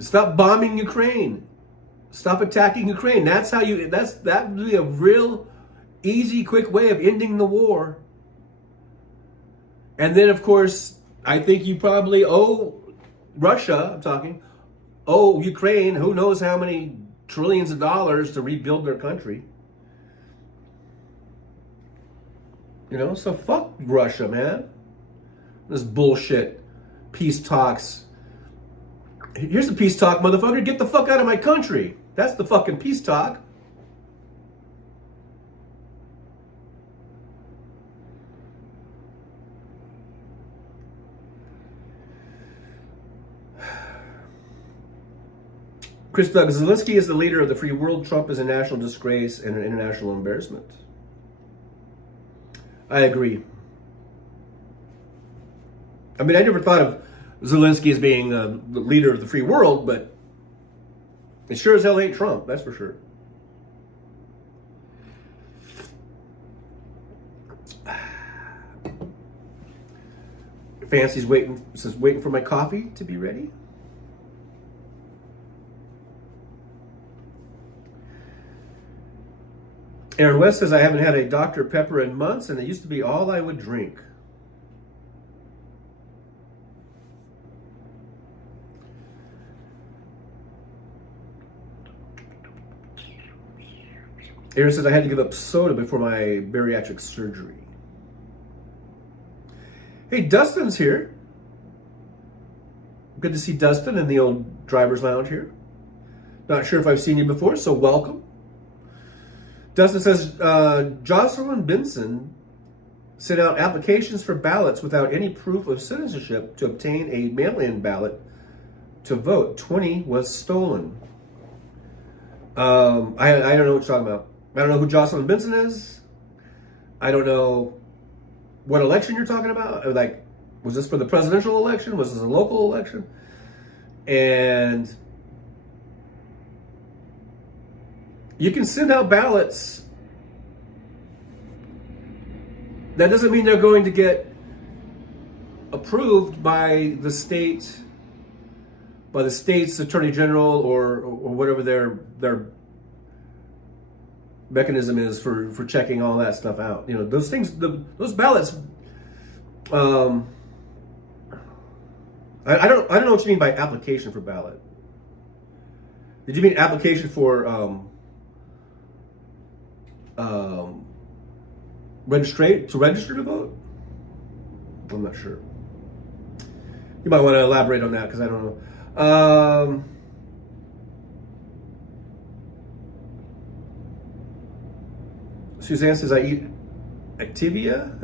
Stop bombing Ukraine. Stop attacking Ukraine. That would be a real easy, quick way of ending the war. And then, of course, I think you probably owe Russia, owe Ukraine, who knows how many trillions of dollars to rebuild their country. You know, so fuck Russia, man. This bullshit. Peace talks. Here's the peace talk, motherfucker. Get the fuck out of my country. That's the fucking peace talk. Chris Doug, Zelensky is the leader of the free world. Trump is a national disgrace and an international embarrassment. I agree. I mean, I never thought of Zelensky as being the leader of the free world, but it sure as hell ain't Trump, that's for sure. Fancy's waiting for my coffee to be ready. Aaron West says, I haven't had a Dr. Pepper in months, and it used to be all I would drink. Aaron says, I had to give up soda before my bariatric surgery. Hey, Dustin's here. Good to see Dustin in the old driver's lounge here. Not sure if I've seen you before, so welcome. Dustin says, Jocelyn Benson sent out applications for ballots without any proof of citizenship to obtain a mail-in ballot to vote. 20 was stolen. I don't know what you're talking about. I don't know who Jocelyn Benson is. I don't know what election you're talking about. Like, was this for the presidential election? Was this a local election? And you can send out ballots. That doesn't mean they're going to get approved by the state's attorney general or whatever their mechanism is for checking all that stuff out. You know, those things, those ballots. I don't know what you mean by application for ballot. Did you mean application for register to vote? I'm not sure. You might want to elaborate on that because I don't know. Suzanne says, I eat Activia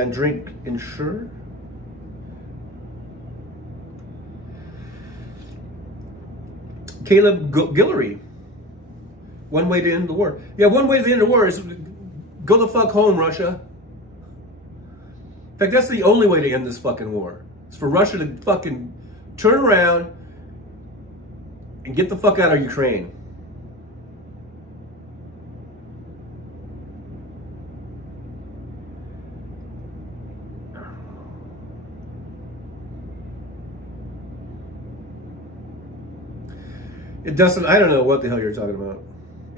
and drink Ensure. Caleb Guillory. One way to end the war. Yeah, one way to end the war is go the fuck home, Russia. In fact, that's the only way to end this fucking war. It's for Russia to fucking turn around and get the fuck out of Ukraine. Dustin, I don't know what the hell you're talking about.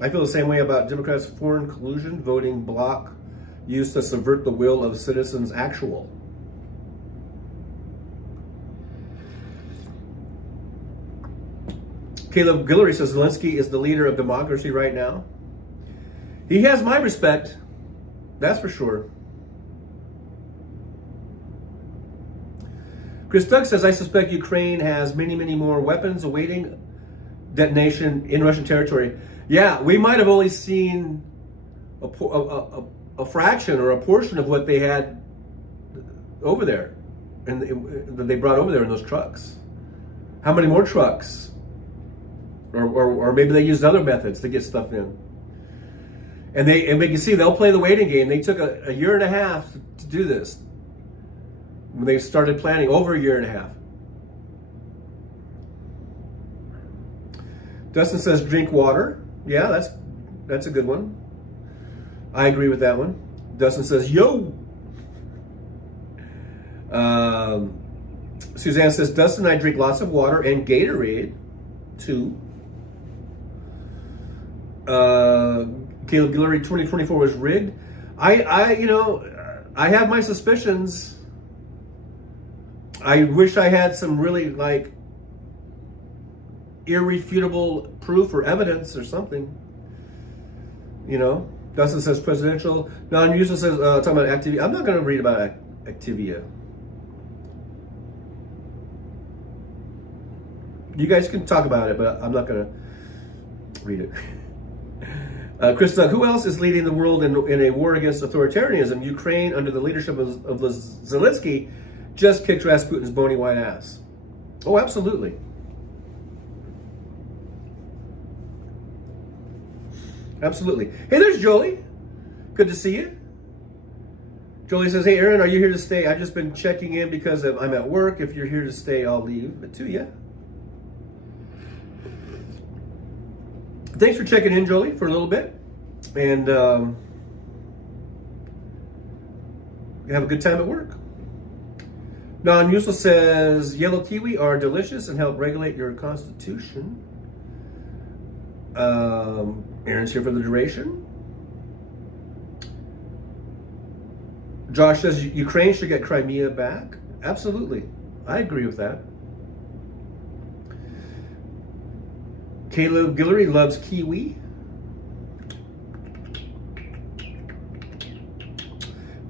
I feel the same way about Democrats' foreign collusion voting bloc used to subvert the will of citizens actual. Caleb Guillory says Zelensky is the leader of democracy right now. He has my respect. That's for sure. Chris Doug says, I suspect Ukraine has many, many more weapons awaiting detonation in Russian territory. Yeah, we might have only seen a fraction or a portion of what they had over there, and that they brought over there in those trucks. How many more trucks? Or maybe they used other methods to get stuff in. And we can see they'll play the waiting game. They took a year and a half to do this. When they started planning, over a year and a half. Dustin says drink water. Yeah, that's a good one. I agree with that one. Dustin says yo. Suzanne says Dustin and I drink lots of water and Gatorade too. Caleb Guillory 2024 was rigged. I have my suspicions. I wish I had some really irrefutable proof or evidence or something. Dustin says presidential. Non-user says talking about Activia. I'm not going to read about Activia. You guys can talk about it, but I'm not going to read it. Chris Doug, who else is leading the world in a war against authoritarianism? Ukraine, under the leadership of Zelensky, just kicked Rasputin's bony white ass. Oh, absolutely. Absolutely. Hey, there's Jolie. Good to see you. Jolie says, hey, Aaron, are you here to stay? I've just been checking in because I'm at work. If you're here to stay, I'll leave it to you. Thanks for checking in, Jolie, for a little bit. And have a good time at work. Non-Useful says, yellow kiwi are delicious and help regulate your constitution. Aaron's here for the duration. Josh says Ukraine should get Crimea back. Absolutely. I agree with that. Caleb Guillory loves kiwi.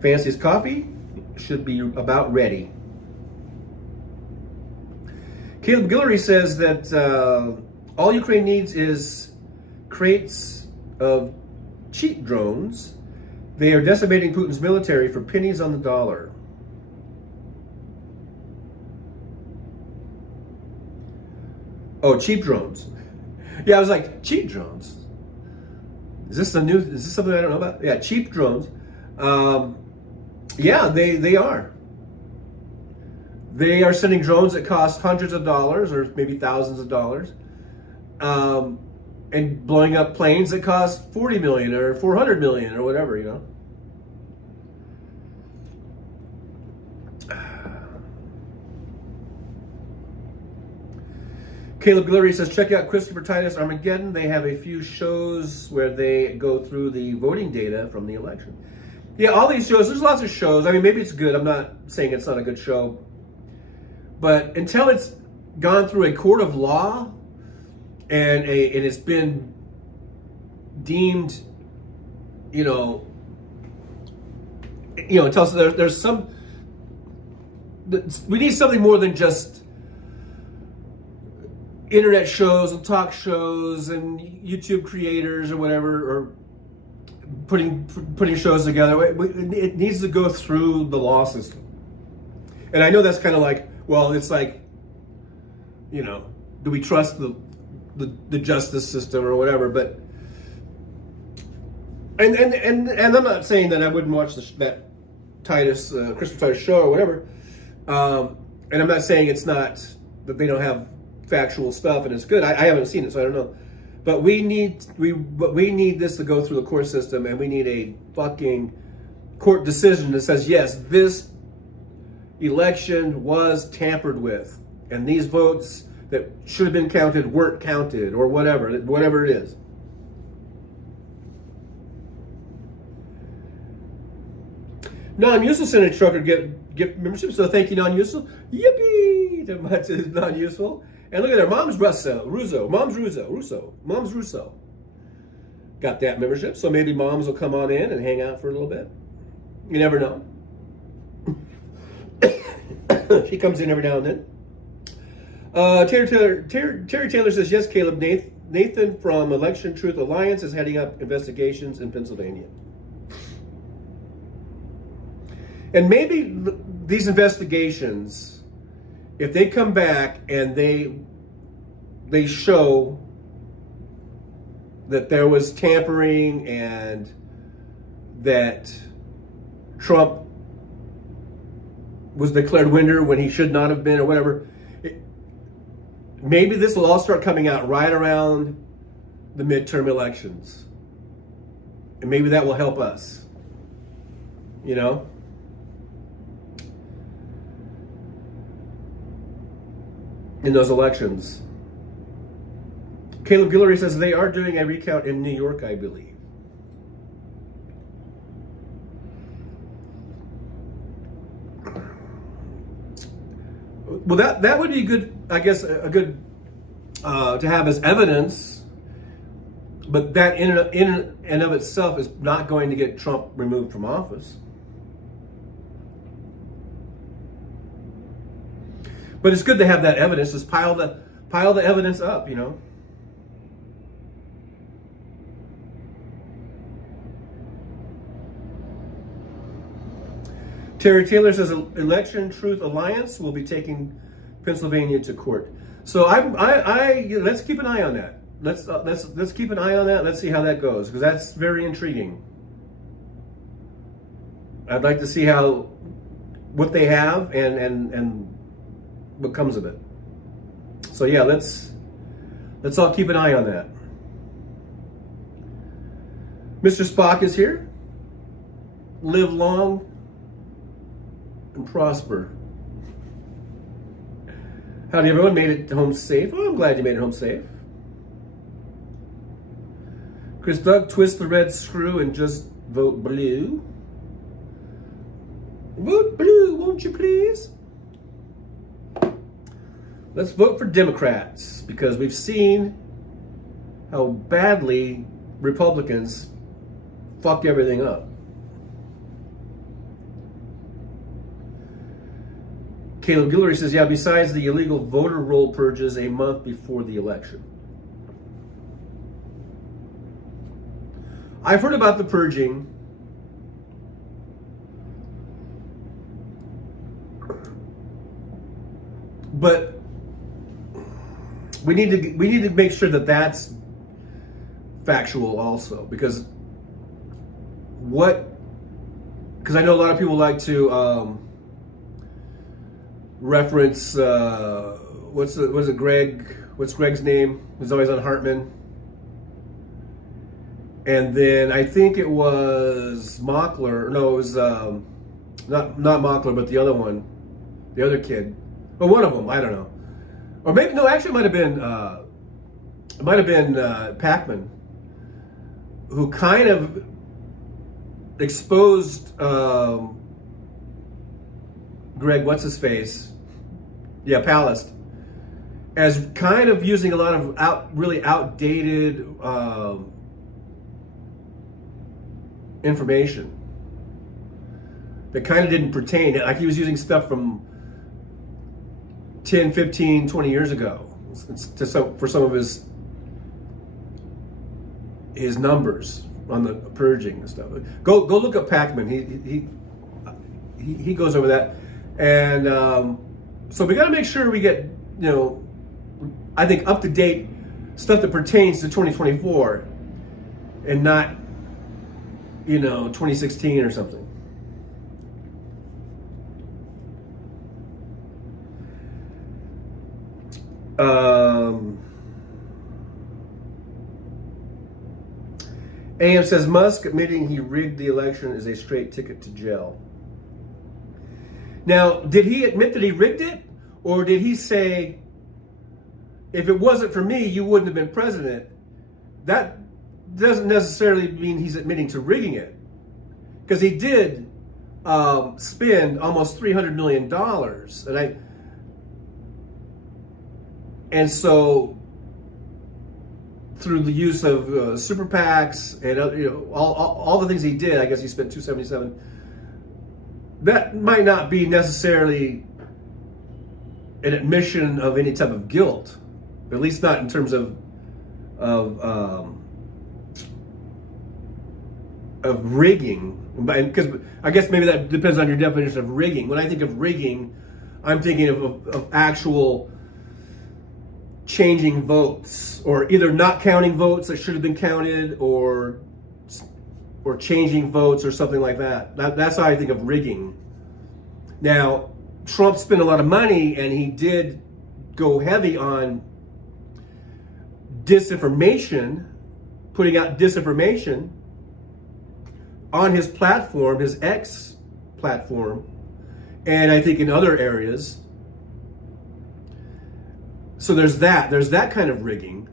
Fancy's coffee should be about ready. Caleb Guillory says that all Ukraine needs is crates of cheap drones. They are decimating Putin's military for pennies on the dollar. Oh, cheap drones. Yeah, I was like, cheap drones? Is this something I don't know about? Yeah, cheap drones. Yeah, they are. They are sending drones that cost hundreds of dollars or maybe thousands of dollars. And blowing up planes that cost 40 million or 400 million or whatever, you know. Caleb Guillory says, check out Christopher Titus Armageddon. They have a few shows where they go through the voting data from the election. Yeah, all these shows, there's lots of shows. I mean, maybe it's good. I'm not saying it's not a good show. But until it's gone through a court of law and it's been deemed, until there's some, we need something more than just internet shows and talk shows and YouTube creators or whatever, or putting shows together. It needs to go through the law system. And I know that's kind of like, well, it's like, do we trust the justice system or whatever? But and I'm not saying that I wouldn't watch that Christopher Titus show or whatever. And I'm not saying it's not that they don't have factual stuff and it's good. I haven't seen it, so I don't know. But we need this to go through the court system, and we need a fucking court decision that says, yes, this election was tampered with, and these votes that should have been counted weren't counted, or whatever it is. Non-useful sent a trucker gift membership, so thank you, non-useful. Yippee to non-useful. And look at her, Mom's Russo. Got that membership, so maybe Moms will come on in and hang out for a little bit. You never know. She comes in every now and then. Terry Taylor says, yes, Caleb. Nathan from Election Truth Alliance is heading up investigations in Pennsylvania. And maybe these investigations, if they come back and they show that there was tampering and that Trump was declared winner when he should not have been or whatever, maybe this will all start coming out right around the midterm elections. And maybe that will help us, in those elections. Caleb Guillory says they are doing a recount in New York, I believe. Well, that would be good, I guess, a good to have as evidence, but that in and of itself is not going to get Trump removed from office. But it's good to have that evidence. Just pile the evidence up, Terry Taylor says Election Truth Alliance will be taking Pennsylvania to court. So let's keep an eye on that. Let's keep an eye on that. Let's see how that goes, because that's very intriguing. I'd like to see what they have and what comes of it. So yeah, let's all keep an eye on that. Mr. Spock is here. Live long and prosper. Howdy everyone, made it home safe. Oh, I'm glad you made it home safe. Chris Doug, twist the red screw and just vote blue. let's vote for Democrats, because we've seen how badly Republicans fucked everything up. Caleb Guillory says, yeah, besides the illegal voter roll purges a month before the election. I've heard about the purging. But we need to make sure that that's factual also, because I know a lot of people like to reference what's Greg's name? Who's always on Hartman, and then I think it was Mockler. No, it was not Mockler, but the other one, the other kid. Or one of them, I don't know. Or maybe, no, actually it might have been Packman, who kind of exposed Greg, what's his face? Yeah, Palast, as kind of using a lot of really outdated information that kind of didn't pertain. Like he was using stuff from 10, 15, 20 years ago for some of his numbers on the purging and stuff. Go look up Packman. He goes over that, and so we got to make sure we get, I think, up to date stuff that pertains to 2024, and not 2016 or something. AM says Musk admitting he rigged the election is a straight ticket to jail. Now, did he admit that he rigged it? Or did he say, if it wasn't for me, you wouldn't have been president? That doesn't necessarily mean he's admitting to rigging it. Because he did spend almost $300 million. And so, through the use of super PACs and all the things he did, I guess he spent $277. That might not be necessarily an admission of any type of guilt, at least not in terms of rigging. Because I guess maybe that depends on your definition of rigging. When I think of rigging, I'm thinking of actual changing votes, or either not counting votes that should have been counted, or changing votes or something like that. That's how I think of rigging. Now, Trump spent a lot of money, and he did go heavy on disinformation, putting out disinformation on his platform, his X platform, and I think in other areas. So there's that kind of rigging.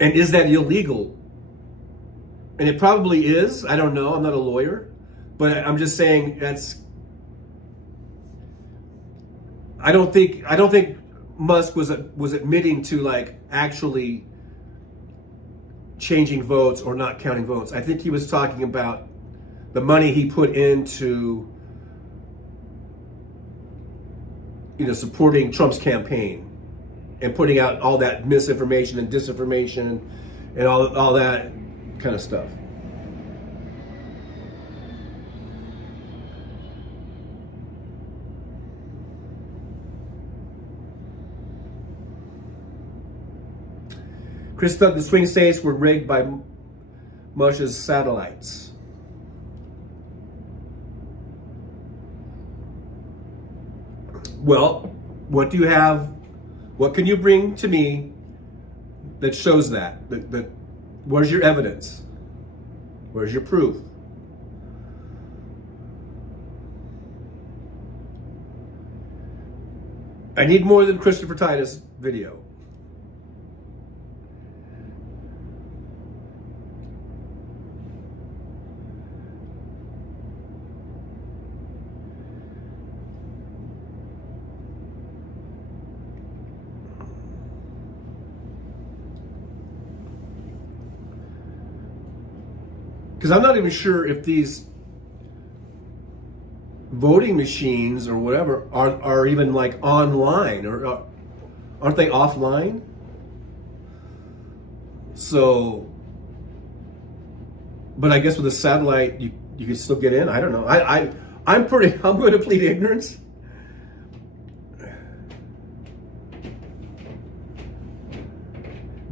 And is that illegal? And it probably is. I don't know. I'm not a lawyer, but I'm just saying I don't think Musk was admitting to like actually changing votes or not counting votes. I think he was talking about the money he put into supporting Trump's campaign and putting out all that misinformation and disinformation and all that kind of stuff. Chris thought the swing states were rigged by Musk's satellites. Well, what do you have? What can you bring to me that shows that? Where's your evidence? Where's your proof? I need more than Christopher Titus video. because I'm not even sure if these voting machines or whatever are even like online, or aren't they offline? So, but I guess with a satellite, you can still get in. I don't know. I'm going to plead ignorance.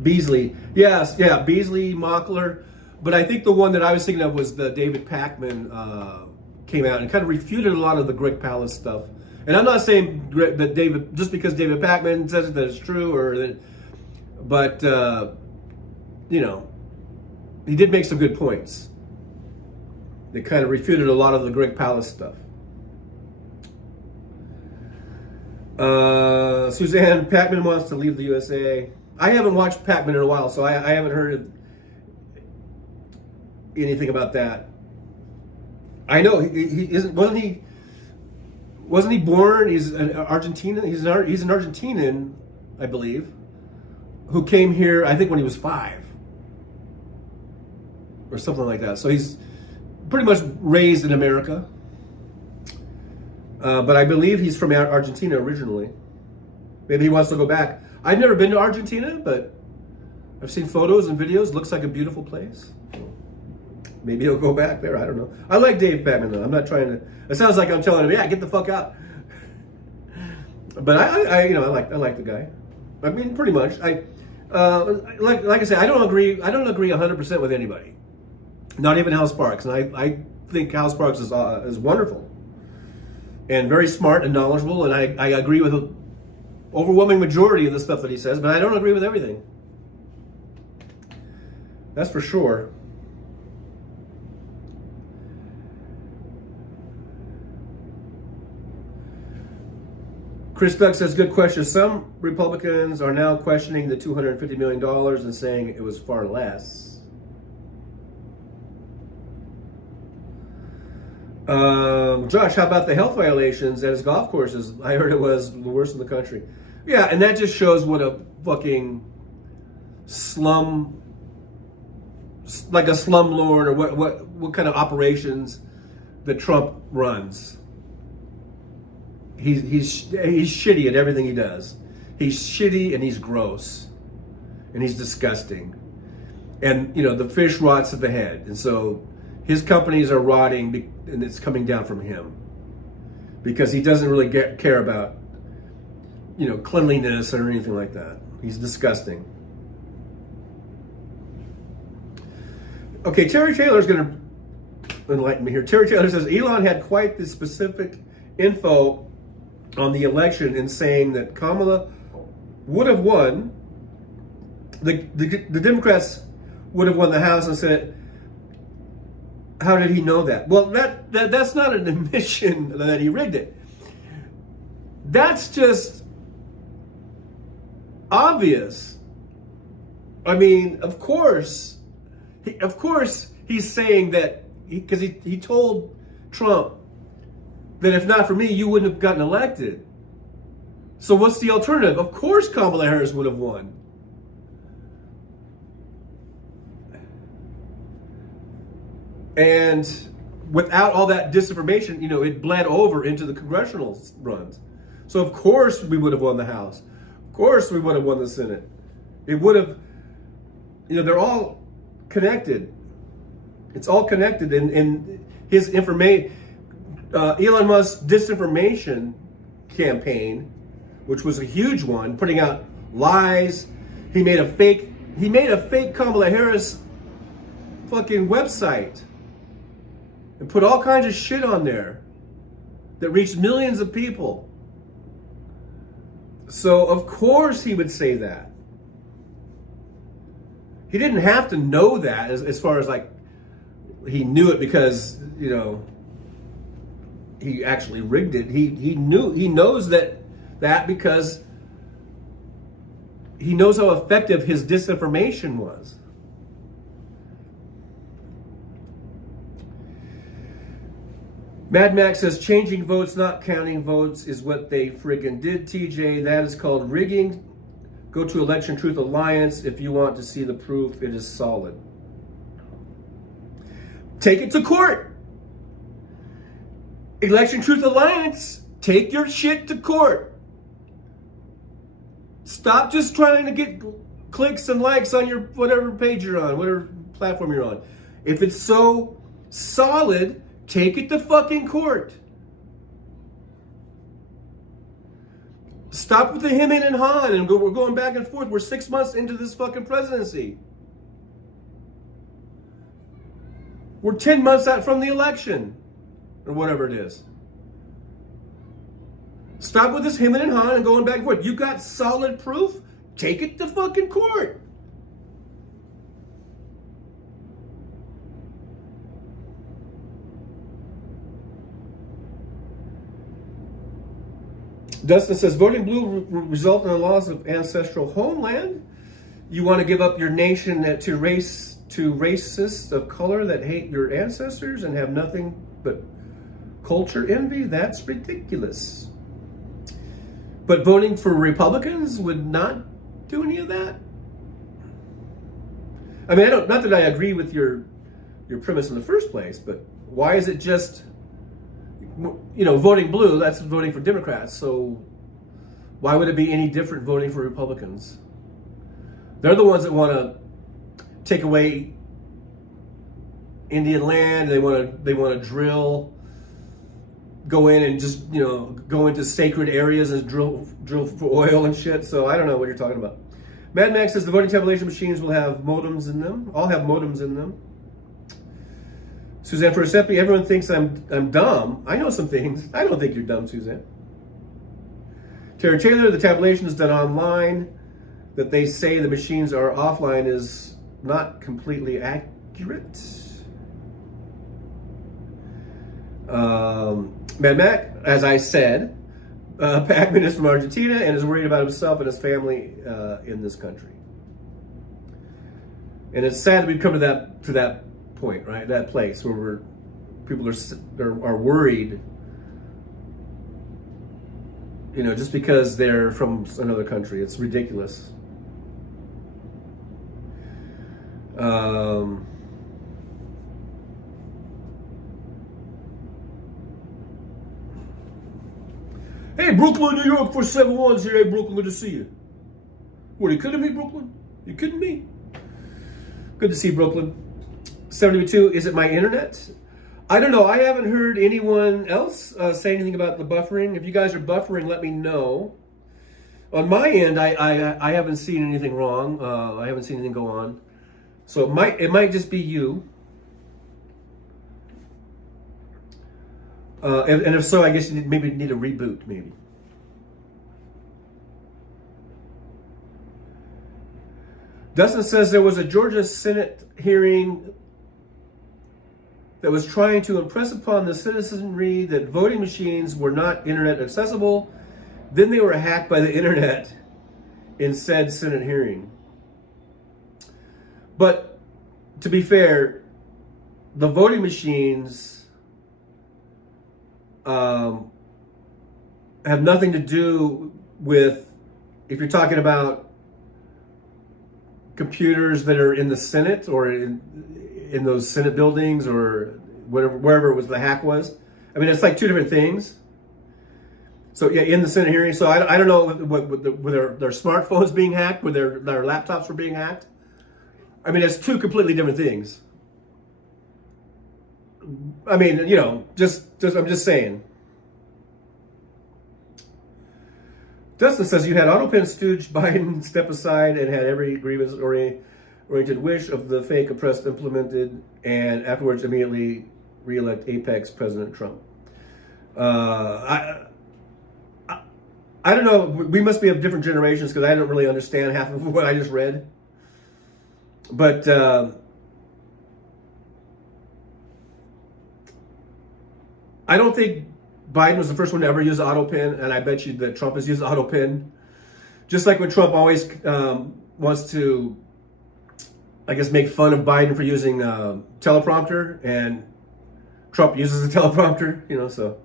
Beasley, yes, yeah, Beasley, Mockler, but I think the one that I was thinking of was the David Pakman came out and kind of refuted a lot of the Greg Palast stuff. And I'm not saying that just because David Pakman says it, that it's true, or that, but you know, he did make some good points. They kind of refuted a lot of the Greg Palast stuff. Suzanne, Pakman wants to leave the USA. I haven't watched Pakman in a while, so I haven't heard anything about that. I know he isn't. Wasn't he born? He's an Argentina. He's an Argentinian, I believe, who came here, I think, when he was 5 or something like that. So he's pretty much raised in America, but I believe he's from Argentina originally. Maybe he wants to go back. I've never been to Argentina, but I've seen photos and videos. Looks like a beautiful place. Maybe he'll go back there. I don't know. I like Dave Pakman, though. I'm not trying to. It sounds like I'm telling him, yeah, get the fuck out. But I like the guy. I mean, pretty much. Like I say, I don't agree 100% with anybody. Not even Hal Sparks. And I think Hal Sparks is wonderful and very smart and knowledgeable. And I agree with the overwhelming majority of the stuff that he says, but I don't agree with everything. That's for sure. Chris Duck says, good question. Some Republicans are now questioning the $250 million and saying it was far less. Josh, how about the health violations at his golf courses? I heard it was the worst in the country. Yeah, and that just shows what a fucking slum, like a slumlord, or what kind of operations that Trump runs. He's shitty at everything he does. He's shitty and he's gross and he's disgusting. And, you know, the fish rots at the head. And so his companies are rotting and it's coming down from him because he doesn't really care about, you know, cleanliness or anything like that. He's disgusting. Okay, Terry Taylor's going to enlighten me here. Terry Taylor says Elon had quite the specific info on the election in saying that Kamala would have won, the Democrats would have won the House, and said, how did he know that? Well, that's not an admission that he rigged it. That's just obvious. I mean, of course he's saying that because he told Trump that if not for me, you wouldn't have gotten elected. So what's the alternative? Of course Kamala Harris would have won. And without all that disinformation, you know, it bled over into the congressional runs. So of course we would have won the House. Of course we would have won the Senate. It would have, you know, they're all connected. It's all connected in his information. Elon Musk's disinformation campaign, which was a huge one, putting out lies. He made a fake Kamala Harris fucking website and put all kinds of shit on there that reached millions of people. So of course he would say that. He didn't have to know that as far as like he knew it because, you know, he actually rigged it. He knows that because he knows how effective his disinformation was. Mad Max says changing votes, not counting votes is what they friggin' did, TJ. That is called rigging. Go to Election Truth Alliance if you want to see the proof. It is solid. Take it to court. Election Truth Alliance, take your shit to court. Stop just trying to get clicks and likes on your whatever page you're on, whatever platform you're on. If it's so solid, take it to fucking court. Stop with the hemming and hawing and we're going back and forth. We're 6 months into this fucking presidency. We're 10 months out from the election, or whatever it is. Stop with this hemming and hawing and going back and forth. You got solid proof? Take it to fucking court. Dustin says, voting blue will result in the loss of ancestral homeland. You want to give up your nation to racists of color that hate your ancestors and have nothing but culture envy? That's ridiculous. But voting for Republicans would not do any of that? I mean, not that I agree with your premise in the first place, but why is it just, voting blue, that's voting for Democrats, so why would it be any different voting for Republicans? They're the ones that want to take away Indian land. They want to drill, go in and just go into sacred areas and drill for oil and shit. So I don't know what you're talking about. Mad Max says the voting tabulation machines will have modems in them. All have modems in them. Suzanne Forsepi, everyone thinks I'm dumb. I know some things. I don't think you're dumb, Suzanne. Terry Taylor, the tabulation is done online. That they say the machines are offline is not completely accurate. Mad Mac, as I said, Pac-Man is from Argentina and is worried about himself and his family in this country. And it's sad that we've come to that point, right? That place where people are worried, just because they're from another country. It's ridiculous. Hey, Brooklyn, New York, 471's here. Hey, Brooklyn, good to see you. What, are you kidding me, Brooklyn? You kidding me? Good to see Brooklyn. 72, is it my internet? I don't know. I haven't heard anyone else say anything about the buffering. If you guys are buffering, let me know. On my end, I haven't seen anything wrong. I haven't seen anything go on. So it might just be you. And if so, I guess you maybe need a reboot, maybe. Dustin says there was a Georgia Senate hearing that was trying to impress upon the citizenry that voting machines were not internet accessible. Then they were hacked by the internet in said Senate hearing. But to be fair, the voting machines have nothing to do with, if you're talking about computers that are in the Senate or in those Senate buildings or wherever it was the hack was. I mean, it's like two different things. So yeah, in the Senate hearing. So I don't know whether their smartphones being hacked, whether their laptops were being hacked. I mean, it's two completely different things. I mean, I'm just saying. Dustin says you had autopen stooge Biden step aside and had every grievance-oriented wish of the fake oppressed implemented, and afterwards immediately re-elect Apex President Trump. I don't know. We must be of different generations because I don't really understand half of what I just read. But I don't think Biden was the first one to ever use AutoPen, and I bet you that Trump has used AutoPen. Just like when Trump always wants to, I guess, make fun of Biden for using teleprompter, and Trump uses a teleprompter, so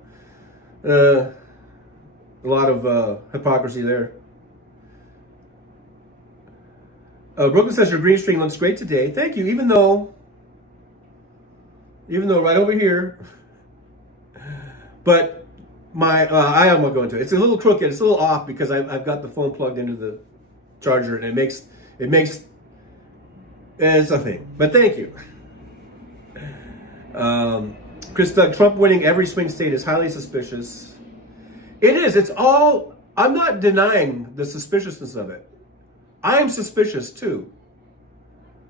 a lot of hypocrisy there. Brooklyn says your green screen looks great today. Thank you. Even though, even though right over here. But I am going to go into it. It's a little crooked. It's a little off because I've got the phone plugged into the charger, and it makes it's a thing. But thank you. Chris Doug, Trump winning every swing state is highly suspicious. It is. It's all. I'm not denying the suspiciousness of it. I'm suspicious too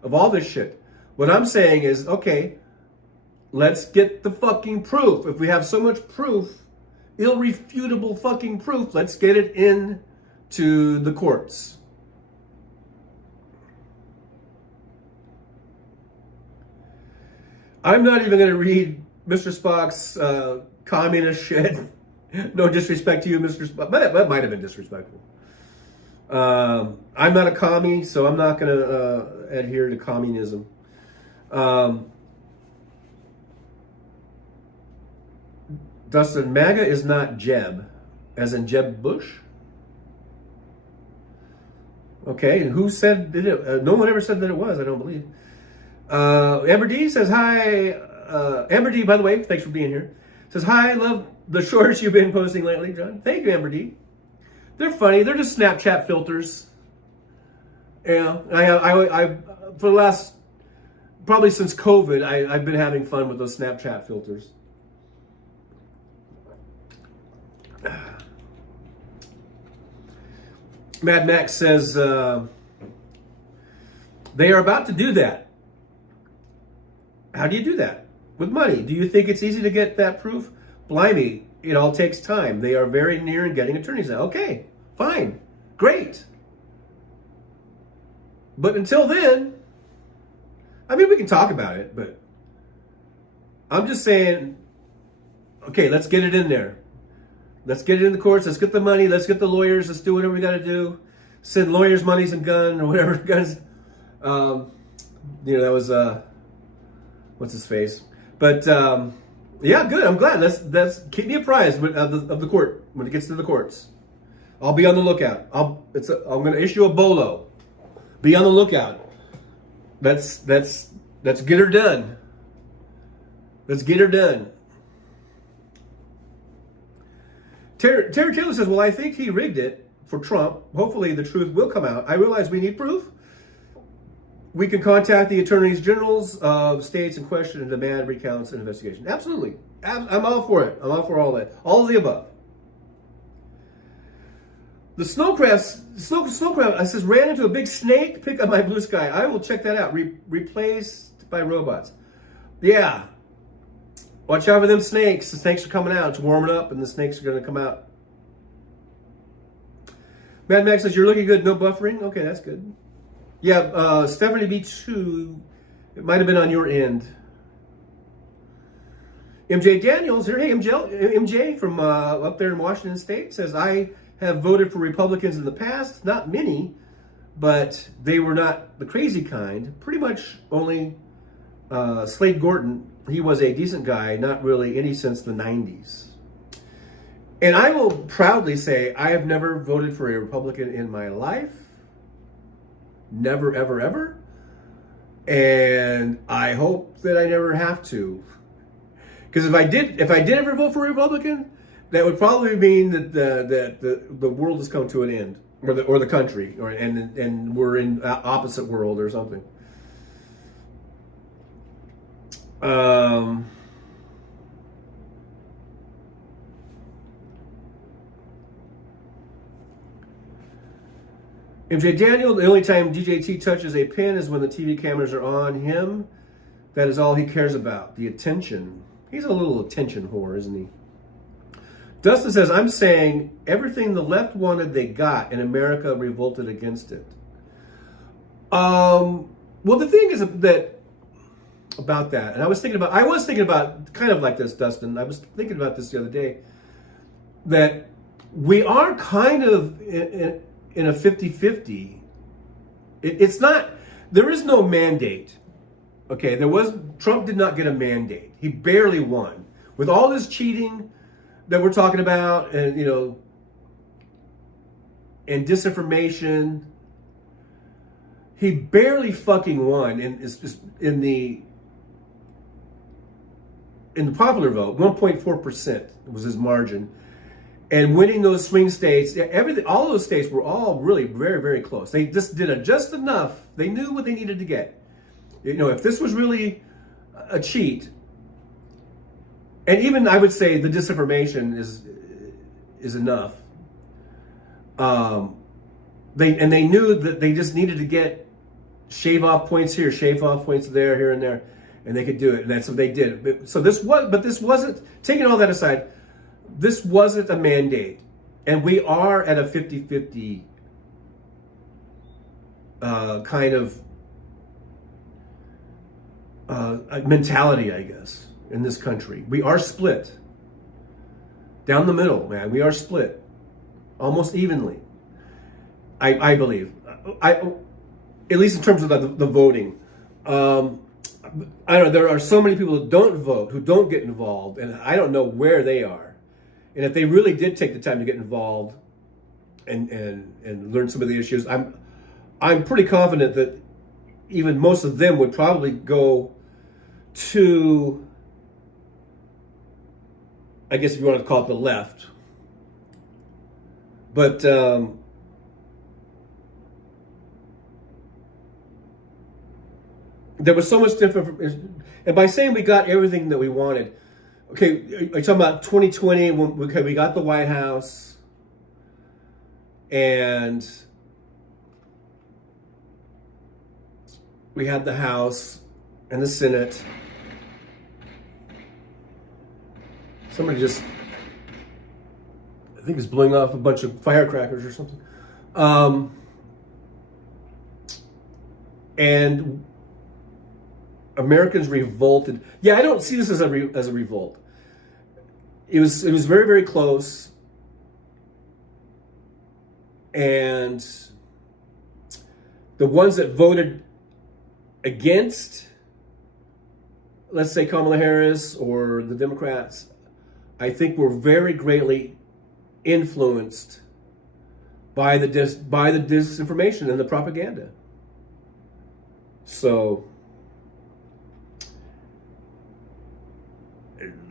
of all this shit. What I'm saying is, okay, let's get the fucking proof. If we have so much proof, irrefutable fucking proof, let's get it in to the courts. I'm not even going to read Mr. Spock's communist shit. No disrespect to you, Mr. Spock. That might have been disrespectful. I'm not a commie, so I'm not going to adhere to communism. Dustin, MAGA is not Jeb, as in Jeb Bush. Okay, and who said it? No one ever said that it was, I don't believe. Amber D says, hi. Amber D, by the way, thanks for being here. Says, hi, love the shorts you've been posting lately, John. Thank you, Amber D. They're funny. They're just Snapchat filters. Yeah, I for the last, probably since COVID, I've been having fun with those Snapchat filters. Mad Max says, they are about to do that. How do you do that? With money. Do you think it's easy to get that proof? Blimey, it all takes time. They are very near in getting attorneys now. Okay, fine, great. But until then, I mean, we can talk about it, but I'm just saying, okay, let's get it in there. Let's get it in the courts. Let's get the money. Let's get the lawyers. Let's do whatever we got to do. Send lawyers monies and gun or whatever guns. That was what's his face. But yeah, good. I'm glad. Let's keep me apprised of the court when it gets to the courts. I'll be on the lookout. I'm going to issue a bolo. Be on the lookout. Let's get her done. Let's get her done. Terry Taylor says, well, I think he rigged it for Trump. Hopefully the truth will come out. I realize we need proof. We can contact the attorneys generals of states in question and demand recounts and investigation. Absolutely. I'm all for it. I'm all for all that. All of the above. The snowcraft says, ran into a big snake, pick up my blue sky. I will check that out. Replaced by robots. Yeah. Watch out for them snakes. The snakes are coming out. It's warming up and the snakes are going to come out. Mad Max says, you're looking good. No buffering. Okay, that's good. Yeah, Stephanie B2, it might have been on your end. MJ Daniels here. Hey, MJ from up there in Washington State says, I have voted for Republicans in the past. Not many, but they were not the crazy kind. Pretty much only Slade Gorton. He was a decent guy, not really any since the 90s. And I will proudly say I have never voted for a Republican in my life. Never, ever, ever. And I hope that I never have to. Because if I did ever vote for a Republican, that would probably mean that the world has come to an end, or the country, and we're in opposite world or something. MJ Daniel, the only time DJT touches a pen is when the TV cameras are on him. That is all he cares about, the attention. He's a little attention whore, isn't he? Dustin says, I'm saying everything the left wanted they got, and America revolted against it. Well, the thing is that about that, and I was thinking about kind of like this, Dustin. I was thinking about this the other day, that we are kind of in a 50-50. It's not, there is no mandate. Okay, Trump did not get a mandate. He barely won. With all this cheating that we're talking about, and and disinformation, he barely fucking won in in the popular vote, 1.4% was his margin. And winning those swing states, everything, all those states were all really very, very close. They just did just enough. They knew what they needed to get. You know, if this was really a cheat, and even I would say the disinformation is enough. They knew that they just needed to shave off points here, shave off points there, here and there, and they could do it. And that's what they did. But this wasn't, taking all that aside, this wasn't a mandate. And we are at a 50-50 kind of mentality, I guess, in this country. We are split. Down the middle, man. We are split. Almost evenly. I believe. At least in terms of the voting. I don't know, there are so many people who don't vote, who don't get involved, and I don't know where they are. And if they really did take the time to get involved and learn some of the issues, I'm pretty confident that even most of them would probably go to, I guess if you want to call it the left. But there was so much different, and by saying we got everything that we wanted, okay, are you talking about 2020, when we got the White House, and we had the House and the Senate. Somebody just, I think, is blowing off a bunch of firecrackers or something. And Americans revolted. Yeah, I don't see this as a revolt. It was very, very close. And the ones that voted against, let's say, Kamala Harris or the Democrats, I think were very greatly influenced by the disinformation and the propaganda. So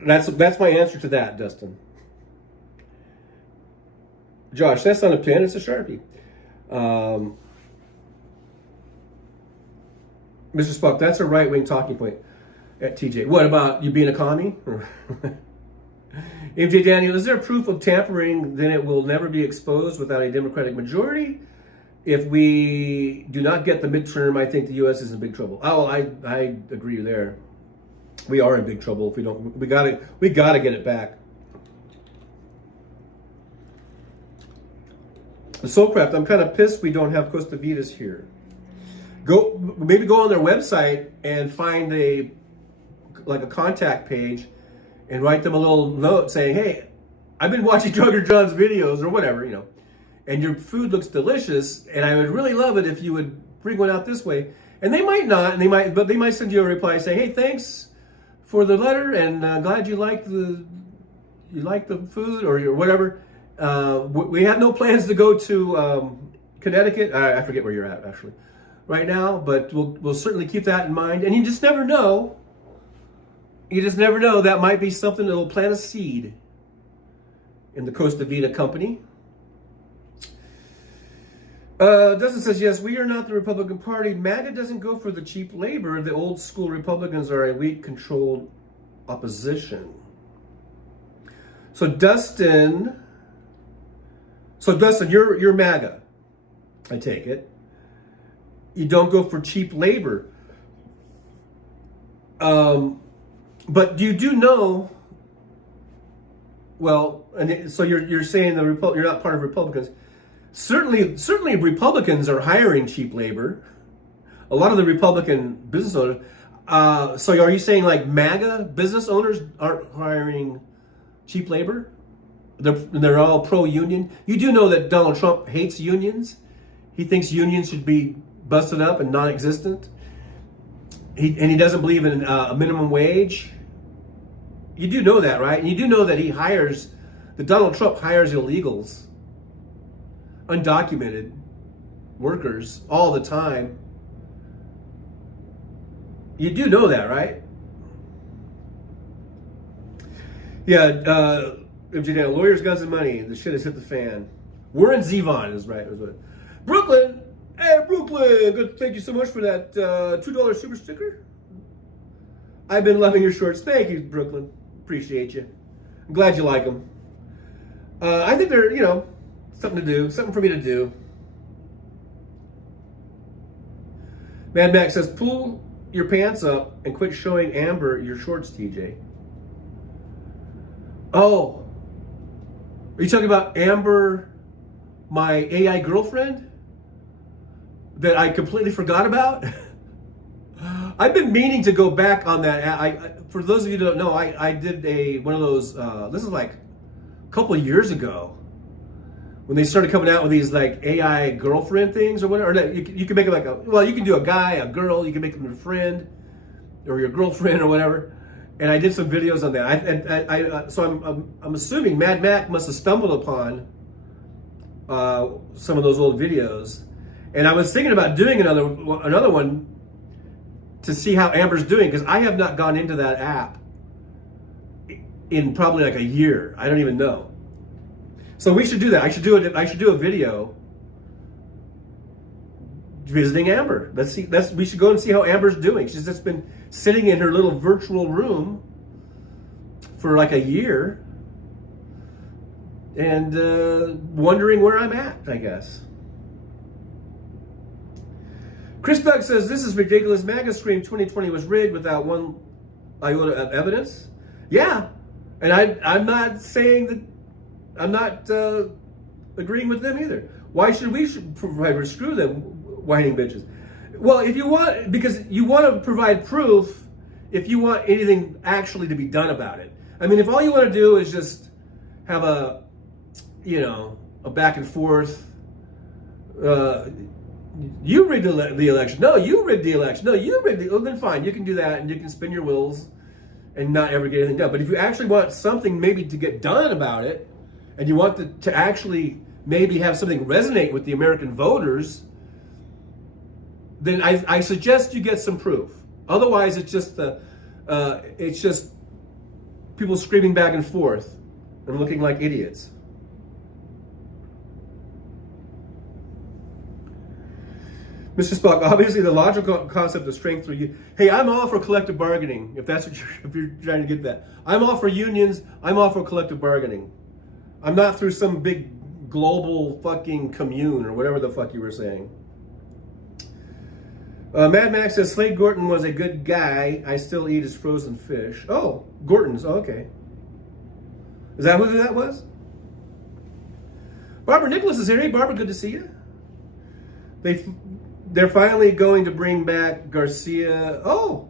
that's my answer to that, Dustin. Josh, that's not a pen, it's a Sharpie. Mr. Spock, that's a right-wing talking point at TJ. What about you being a commie? MJ Daniel, is there proof of tampering? Then it will never be exposed without a Democratic majority. If we do not get the midterm, I think the U.S. is in big trouble. Oh, I agree there. We are in big trouble if we don't. We gotta get it back. The Soulcraft, I'm kind of pissed we don't have Costa Vitas here. Maybe go on their website and find a contact page and write them a little note saying, hey, I've been watching Trucker John's videos or whatever, and your food looks delicious, and I would really love it if you would bring one out this way. And they might not, and they might send you a reply saying, hey, thanks for the letter, and glad you like the food or whatever. We have no plans to go to Connecticut. I forget where you're at actually right now, but we'll certainly keep that in mind. And you just never know. You just never know. That might be something that will plant a seed in the Costa Vida company. Dustin says, yes, we are not the Republican Party. MAGA doesn't go for the cheap labor. The old school Republicans are a weak-controlled opposition. So Dustin, you're MAGA, I take it. You don't go for cheap labor. But you do know, well, and so you're saying you're not part of Republicans. Certainly Republicans are hiring cheap labor. A lot of the Republican business owners. So are you saying like MAGA business owners aren't hiring cheap labor? They're all pro-union. You do know that Donald Trump hates unions. He thinks unions should be busted up and non-existent. He doesn't believe in a minimum wage. You do know that, right? And you do know that that Donald Trump hires illegals, undocumented workers all the time. You do know that, right? Yeah, MJ Dan, lawyers, guns, and money. The shit has hit the fan. We're in Zevon, is right. Brooklyn! Hey, Brooklyn! Good, thank you so much for that $2 super sticker. I've been loving your shorts. Thank you, Brooklyn. Appreciate you. I'm glad you like them. I think they're, something to do. Something for me to do. Mad Max says, pull your pants up and quit showing Amber your shorts, TJ. Oh. Are you talking about Amber, my AI girlfriend? That I completely forgot about? I've been meaning to go back on that. For those of you who don't know, I did one of those, this is like a couple of years ago, when they started coming out with these like AI girlfriend things or whatever. Or you can make it like you can do a guy, a girl, you can make them your friend or your girlfriend or whatever. And I did some videos on that. So I'm assuming Mad Mac must have stumbled upon some of those old videos. And I was thinking about doing another one to see how Amber's doing, because I have not gone into that app in probably like a year. I don't even know. So we should do that. I should do a video visiting Amber. We should go and see how Amber's doing. She's just been sitting in her little virtual room for like a year and wondering where I'm at, I guess. Chris Doug says, this is ridiculous. MAGA Scream 2020 was rigged without one iota of evidence. Yeah, and I'm not saying that, I'm not agreeing with them either. Why should we provide, screw them, whining bitches? Well, if you want, because you want to provide proof if you want anything actually to be done about it. I mean, if all you want to do is just have a back and forth, you rigged the election. No, you rigged the election. No, you rigged well, then fine, you can do that and you can spin your wheels and not ever get anything done. But if you actually want something maybe to get done about it, and you want to actually maybe have something resonate with the American voters, then I suggest you get some proof. Otherwise, it's just people screaming back and forth and looking like idiots. Mr. Spock, obviously the logical concept of strength through you. Hey, I'm all for collective bargaining, if you're trying to get that. I'm all for unions, I'm all for collective bargaining. I'm not through some big global fucking commune or whatever the fuck you were saying. Mad Max says, Slade Gorton was a good guy. I still eat his frozen fish. Oh, Gorton's, okay. Is that who that was? Barbara Nicholas is here. Hey, Barbara, good to see you. They're finally going to bring back Garcia. Oh,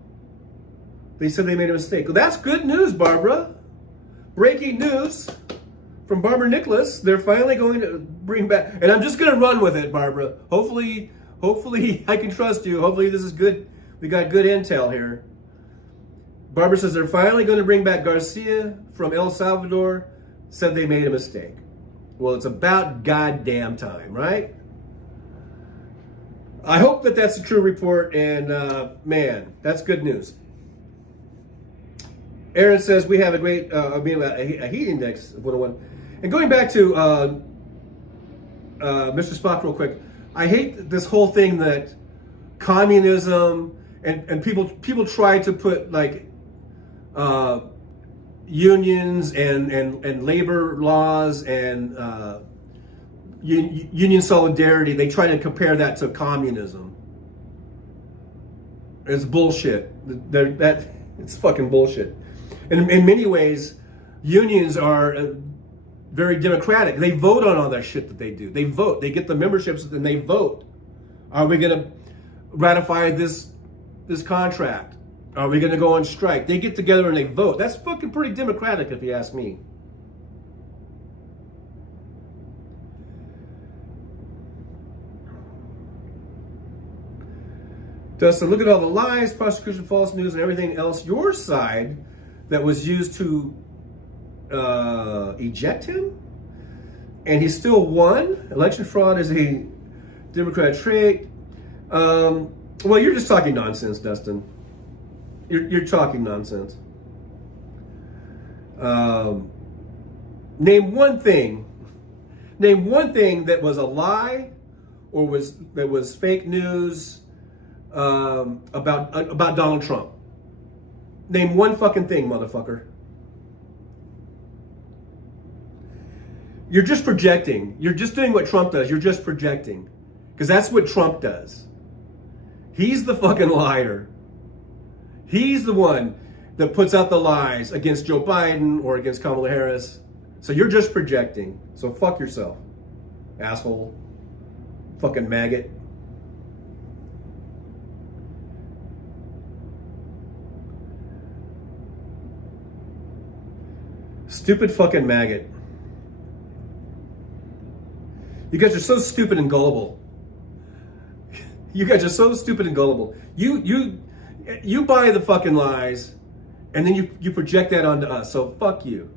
they said they made a mistake. Well, that's good news, Barbara. Breaking news from Barbara Nicholas. They're finally going to bring back, and I'm just going to run with it, Barbara. Hopefully I can trust you. Hopefully this is good. We got good intel here. Barbara says they're finally going to bring back Garcia from El Salvador. Said they made a mistake. Well, it's about goddamn time, right? I hope that that's a true report, and man, that's good news. Aaron says we have a great, a heat index of 101. And going back to Mr. Spock real quick, I hate this whole thing that communism and people try to put like unions and labor laws and union solidarity. They try to compare that to communism. It's bullshit. It's fucking bullshit. And in many ways, unions are very democratic. They vote on all that shit that they do. They vote. They get the memberships and they vote. Are we going to ratify this contract? Are we going to go on strike? They get together and they vote. That's fucking pretty democratic, if you ask me. Dustin, look at all the lies, prosecution, false news, and everything else. Your side that was used to eject him, and he still won. Election fraud is a Democrat trait. Well, you're just talking nonsense, Dustin. You're talking nonsense. Name one thing. Name one thing that was a lie or that was fake news about Donald Trump. Name one fucking thing, motherfucker. You're just projecting. You're just doing what Trump does. You're just projecting. Because that's what Trump does. He's the fucking liar. He's the one that puts out the lies against Joe Biden or against Kamala Harris. So you're just projecting. So fuck yourself, asshole. Fucking maggot. Stupid fucking maggot. You guys are so stupid and gullible. You guys are so stupid and gullible. You buy the fucking lies, and then you project that onto us. So fuck you.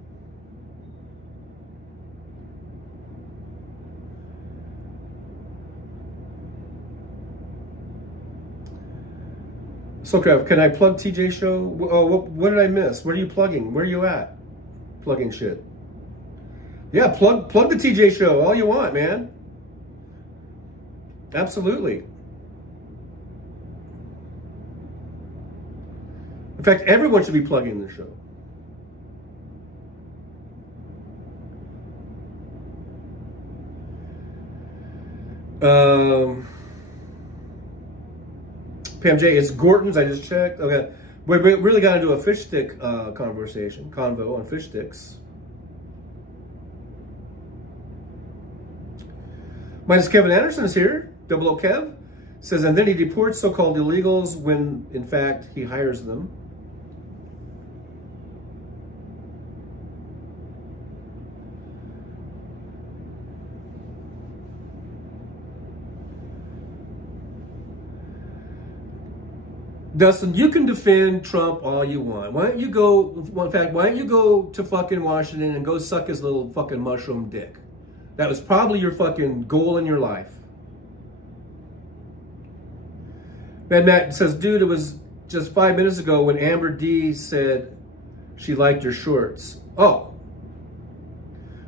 So, can I plug TJ Show? Oh, what did I miss? Where are you plugging? Where are you at? Plugging shit. Yeah, plug the TJ Show all you want, man. Absolutely. In fact, everyone should be plugging the show. Pam J, it's Gorton's. I just checked. Okay, we really got to do a fish stick convo on fish sticks. Minus Kevin Anderson is here. Double O Kev says, and then he deports so-called illegals when, in fact, he hires them. Dustin, you can defend Trump all you want. Why don't you go, in fact, why don't you go to fucking Washington and go suck his little fucking mushroom dick? That was probably your fucking goal in your life. Man, Matt says, dude, it was just 5 minutes ago when Amber D said she liked your shorts. Oh.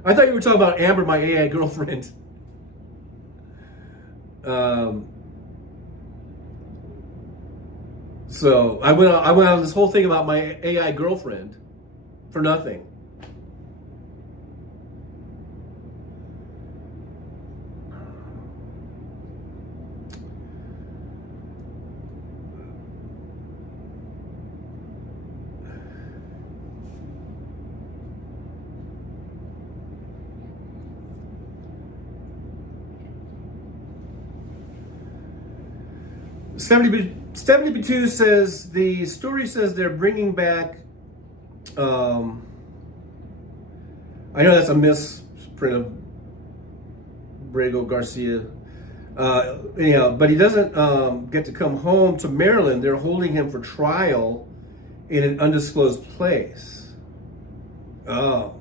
I thought you were talking about Amber, my AI girlfriend. So I went on this whole thing about my AI girlfriend for nothing. Stephanie B2 says the story says they're bringing back. I know that's a misprint of Brago Garcia. Anyhow, but he doesn't get to come home to Maryland. They're holding him for trial in an undisclosed place. Oh.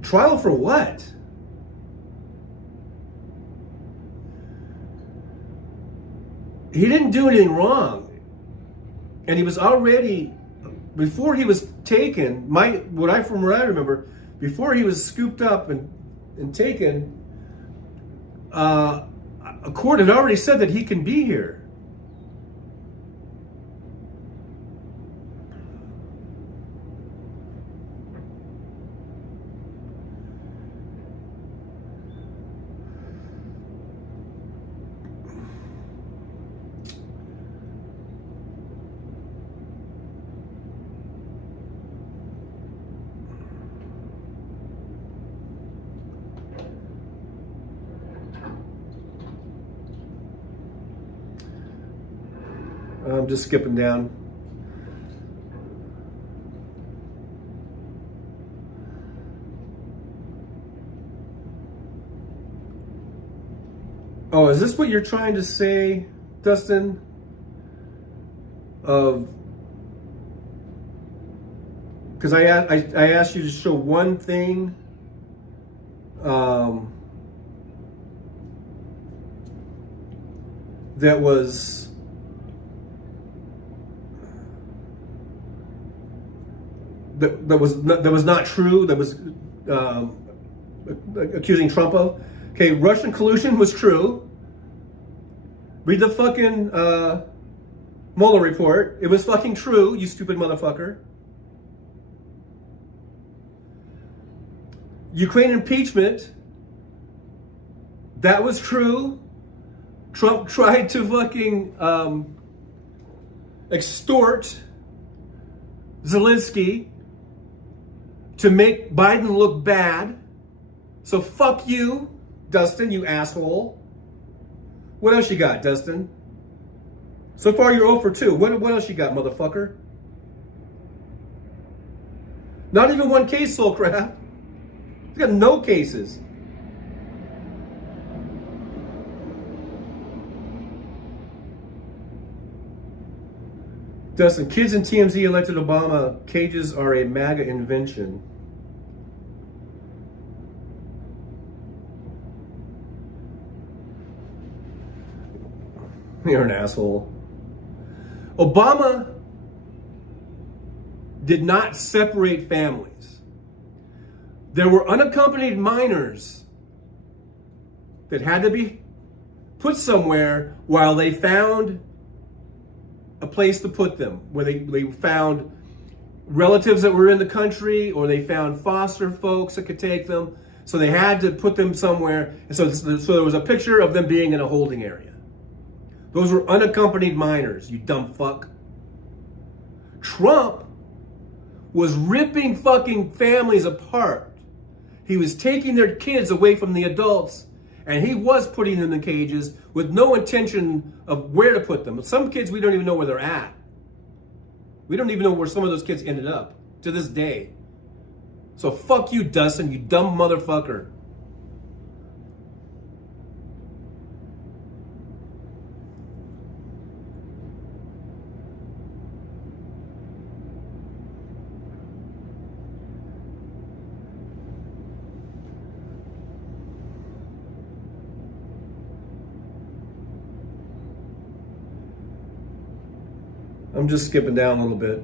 Trial for what? He didn't do anything wrong. And he was already, before he was taken, what I remember, before he was scooped up and taken, a court had already said that he can be here. I'm just skipping down. Oh, is this what you're trying to say, Dustin? Because I asked you to show one thing. That was that was not true, that was accusing Trump of. Okay, Russian collusion was true. Read the fucking Mueller report. It was fucking true, you stupid motherfucker. Ukraine impeachment, that was true. Trump tried to fucking extort Zelensky to make Biden look bad. So fuck you, Dustin, you asshole. What else you got, Dustin? So far you're 0 for 2. What else you got, motherfucker? Not even one case, Soulcraft. You got no cases. Dustin, kids in TMZ elected Obama. Cages are a MAGA invention. You're an asshole. Obama did not separate families. There were unaccompanied minors that had to be put somewhere while they found a place to put them, where they found relatives that were in the country, or they found foster folks that could take them. So they had to put them somewhere. And so there was a picture of them being in a holding area. Those were unaccompanied minors, you dumb fuck. Trump was ripping fucking families apart. He was taking their kids away from the adults, and he was putting them in cages with no intention of where to put them. Some kids, we don't even know where they're at. We don't even know where some of those kids ended up to this day. So fuck you, Dustin, you dumb motherfucker. I'm just skipping down a little bit.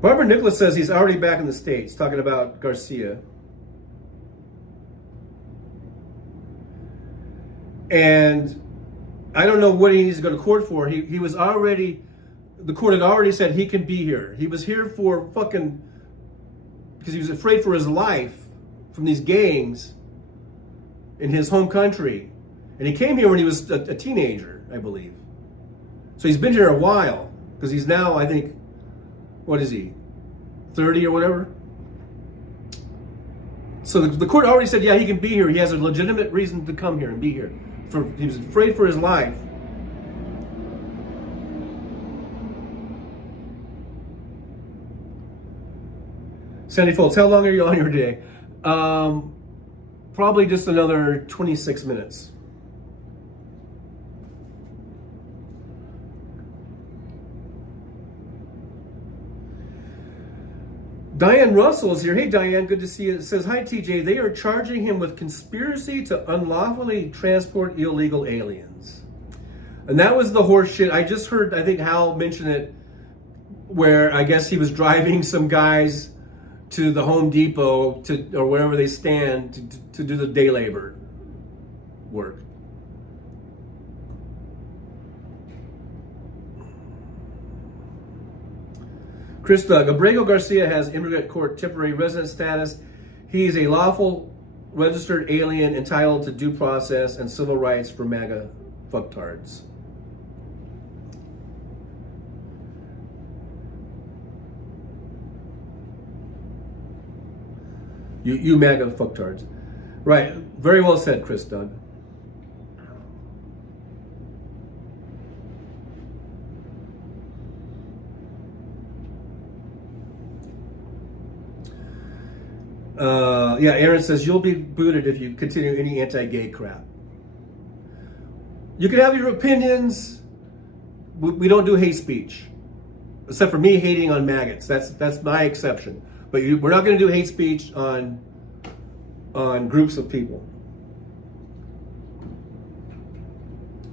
Barbara Nicholas says he's already back in the States, talking about Garcia. And I don't know what he needs to go to court for. He was already, the court had already said he can be here. He was here for fucking, because he was afraid for his life from these gangs in his home country. And he came here when he was a teenager, I believe. So he's been here a while, because he's now, I think, what is he, 30 or whatever? So the court already said, yeah, he can be here. He has a legitimate reason to come here and be here. He was afraid for his life. Sandy Foltz, how long are you on your day? Probably just another 26 minutes. Diane Russell is here. Hey, Diane, good to see you. It says, hi, TJ. They are charging him with conspiracy to unlawfully transport illegal aliens. And that was the horse shit. I just heard, I think Hal mentioned it, where I guess he was driving some guys to the Home Depot or wherever they stand to do the day labor work. Chris Doug, Abrego Garcia has immigrant court temporary resident status. He is a lawful registered alien entitled to due process and civil rights for MAGA fucktards. You MAGA fucktards. Right, very well said, Chris Doug. Yeah, Aaron says, you'll be booted if you continue any anti-gay crap. You can have your opinions. We don't do hate speech. Except for me hating on maggots. That's my exception. But we're not going to do hate speech on groups of people.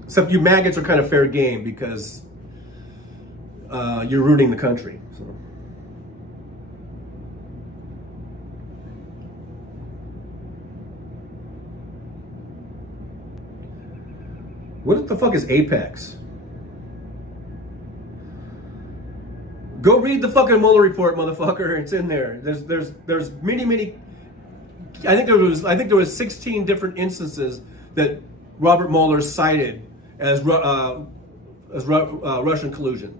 Except you maggots are kind of fair game because you're ruining the country. So. What the fuck is Apex? Go read the fucking Mueller report, motherfucker. It's in there. There's many. I think there was 16 different instances that Robert Mueller cited as Russian collusion.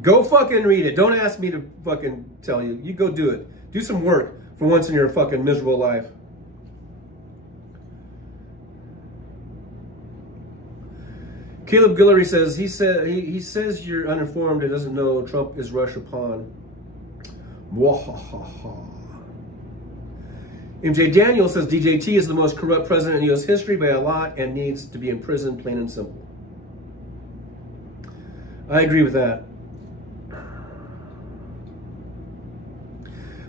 Go fucking read it. Don't ask me to fucking tell you. You go do it. Do some work for once in your fucking miserable life. Caleb Guillory says he says you're uninformed and doesn't know Trump is Russia pawn. Wahahaha. MJ Daniel says DJT is the most corrupt president in U.S. history by a lot and needs to be in prison, plain and simple. I agree with that.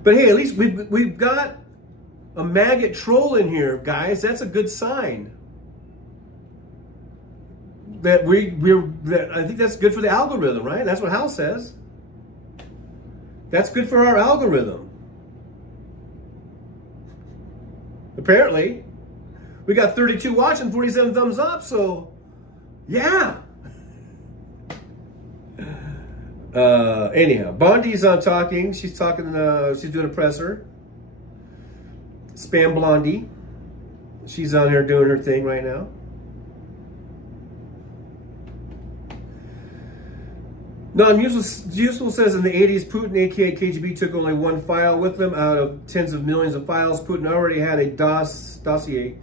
But hey, at least we've got a maggot troll in here, guys. That's a good sign. That I think that's good for the algorithm, right? That's what Hal says. That's good for our algorithm. Apparently, we got 32 watching, 47 thumbs up. So, yeah. Anyhow, Bondi's on talking. She's talking. She's doing a presser. Spam Blondie. She's on here doing her thing right now. Non-useful says in the 80s, Putin, aka KGB, took only one file with them out of tens of millions of files. Putin already had a dossier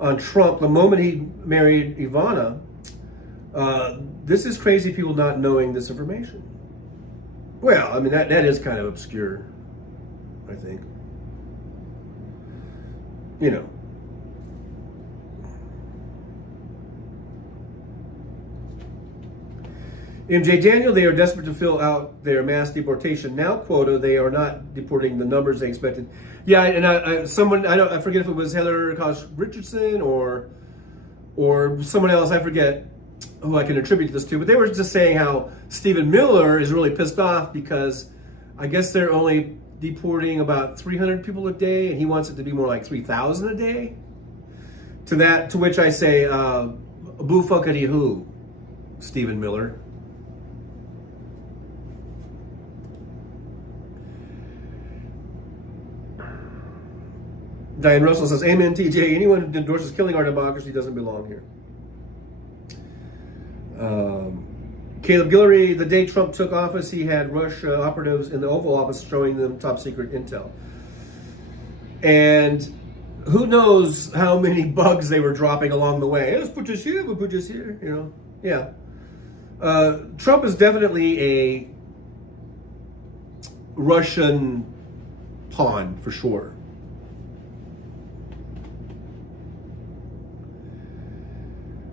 on Trump the moment he married Ivana. This is crazy people not knowing this information. Well, I mean, that is kind of obscure, I think. You know. MJ Daniel, they are desperate to fill out their mass deportation now quota. They are not deporting the numbers they expected. Yeah, and I forget if it was Heather Koch Richardson or someone else. I forget who I can attribute this to, but they were just saying how Stephen Miller is really pissed off because I guess they're only deporting about 300 people a day, and he wants it to be more like 3,000 a day. To which I say, boo fuckity who, Stephen Miller. Diane Russell says, amen, TJ. Anyone who endorses killing our democracy doesn't belong here. Caleb Guillory, the day Trump took office, he had Russia operatives in the Oval Office showing them top secret intel. And who knows how many bugs they were dropping along the way. Let's put this here, we'll put this here, you know. Yeah. Trump is definitely a Russian pawn, for sure.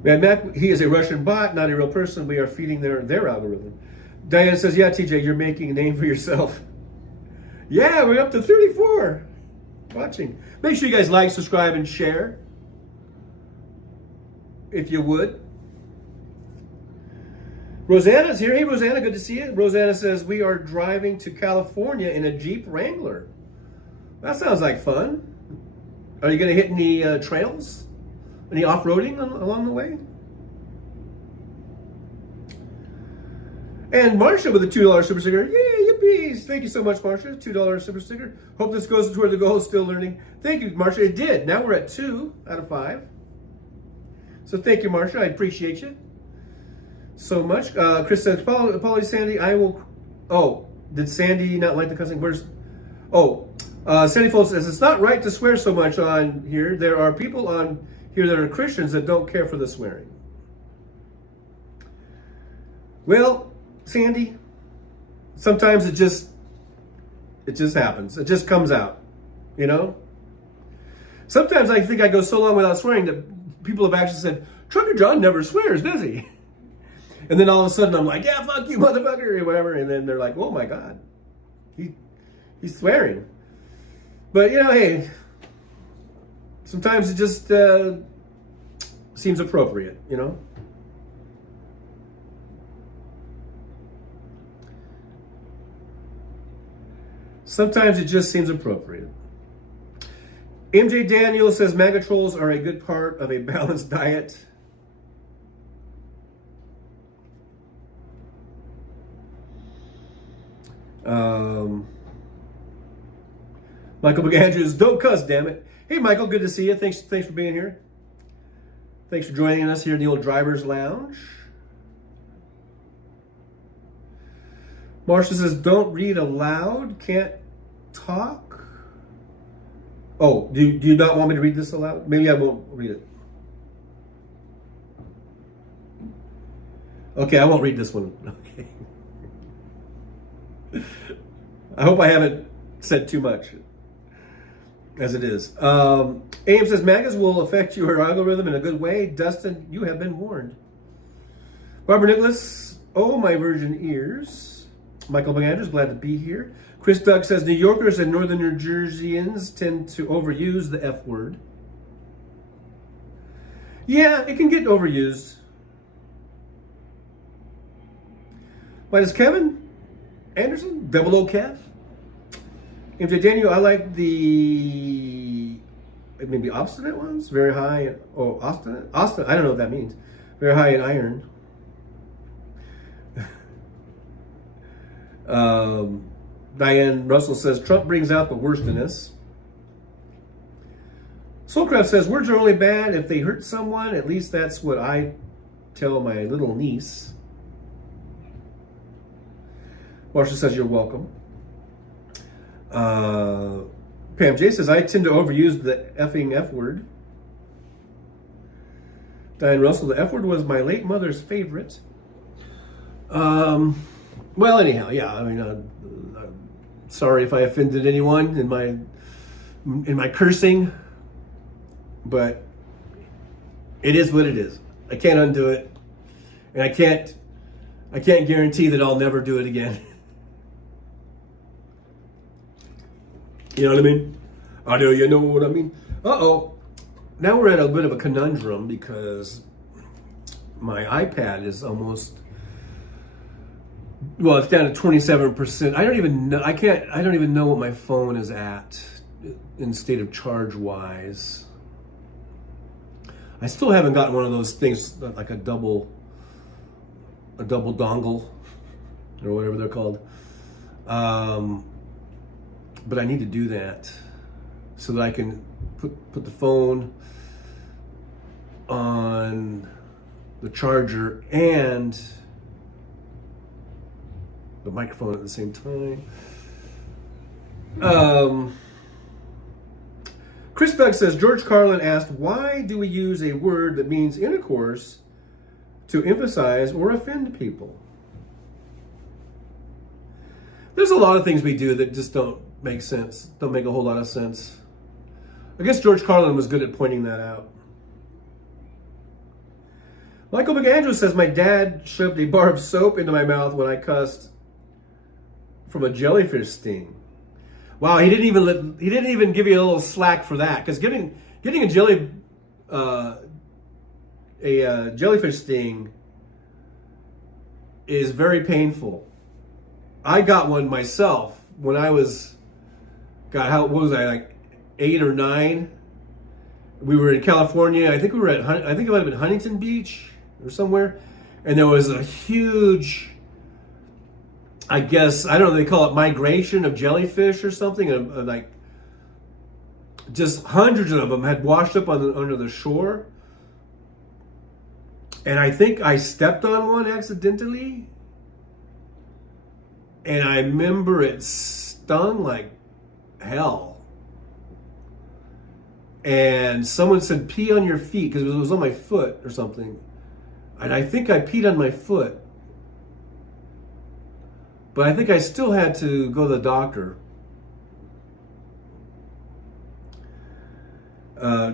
Man, Mac, he is a Russian bot, not a real person. We are feeding their algorithm. Diane says, yeah, TJ, you're making a name for yourself. Yeah, we're up to 34 watching. Make sure you guys like, subscribe, and share. If you would. Rosanna's here. Hey, Rosanna, good to see you. Rosanna says, we are driving to California in a Jeep Wrangler. That sounds like fun. Are you going to hit any trails? Any off-roading along the way? And Marsha with a $2 super sticker. Yay, yippies. Thank you so much, Marsha. $2 super sticker. Hope this goes toward the goal. Still learning. Thank you, Marsha. It did. Now we're at 2 out of 5. So thank you, Marsha. I appreciate you so much. Chris says, apologies, Sandy. I will... Oh, did Sandy not like the cussing? Where's... Oh, Sandy Folds says, it's not right to swear so much on here. There are people on here that are Christians that don't care for the swearing. Well, Sandy, sometimes it just happens. It just comes out, you know? Sometimes I think I go so long without swearing that people have actually said, Trucker John never swears, does he? And then all of a sudden I'm like, yeah, fuck you, motherfucker, or whatever. And then they're like, oh my God, he's swearing. But, you know, hey, sometimes it just seems appropriate, you know? Sometimes it just seems appropriate. MJ Daniel says MAGA trolls are a good part of a balanced diet. Michael McAndrews, don't cuss, damn it. Hey, Michael, good to see you. Thanks for being here. Thanks for joining us here in the old Driver's Lounge. Marcia says, don't read aloud, can't talk. Oh, do you not want me to read this aloud? Maybe I won't read it. Okay, I won't read this one. Okay. I hope I haven't said too much, as it is. AM says, MAGAs will affect your algorithm in a good way. Dustin, you have been warned. Barbara Nicholas, oh, my virgin ears. Michael McAndrews, glad to be here. Chris Doug says, New Yorkers and Northern New Jerseyans tend to overuse the F word. Yeah, it can get overused. Why does Kevin Anderson, Double O Kev? MJ Daniel, I like the maybe obstinate ones, very high. Oh, obstinate? I don't know what that means. Very high in iron. Diane Russell says, Trump brings out the worst in us. Soulcraft says, words are only bad if they hurt someone. At least that's what I tell my little niece. Marsha says, you're welcome. Pam J says, I tend to overuse the effing F word. Diane Russell, the F word was my late mother's favorite. Well, anyhow, yeah, I mean, I'm sorry if I offended anyone in my cursing, but it is what it is. I can't undo it, and I can't guarantee that I'll never do it again. You know what I mean? I know you know what I mean. Uh-oh. Now we're at a bit of a conundrum because my iPad is almost, well, it's down to 27%. I don't even know what my phone is at in state of charge wise. I still haven't gotten one of those things like a double dongle or whatever they're called. But I need to do that so that I can put the phone on the charger and the microphone at the same time. Chris Doug says, George Carlin asked, why do we use a word that means intercourse to emphasize or offend people? There's a lot of things we do that just don't make sense, don't make a whole lot of sense. I guess George Carlin was good at pointing that out. Michael McAndrews says, my dad shoved a bar of soap into my mouth when I cussed from a jellyfish sting. Wow, he didn't even give you a little slack for that, because getting a jellyfish sting is very painful. I got one myself when I was, what was I, like 8 or 9? We were in California. I think it might have been Huntington Beach or somewhere, and there was a huge, I guess, I don't know, they call it migration of jellyfish or something, and like just hundreds of them had washed up under the shore. And I think I stepped on one accidentally, and I remember it stung like hell. And someone said, pee on your feet, because it was on my foot or something. And I think I peed on my foot. But I think I still had to go to the doctor.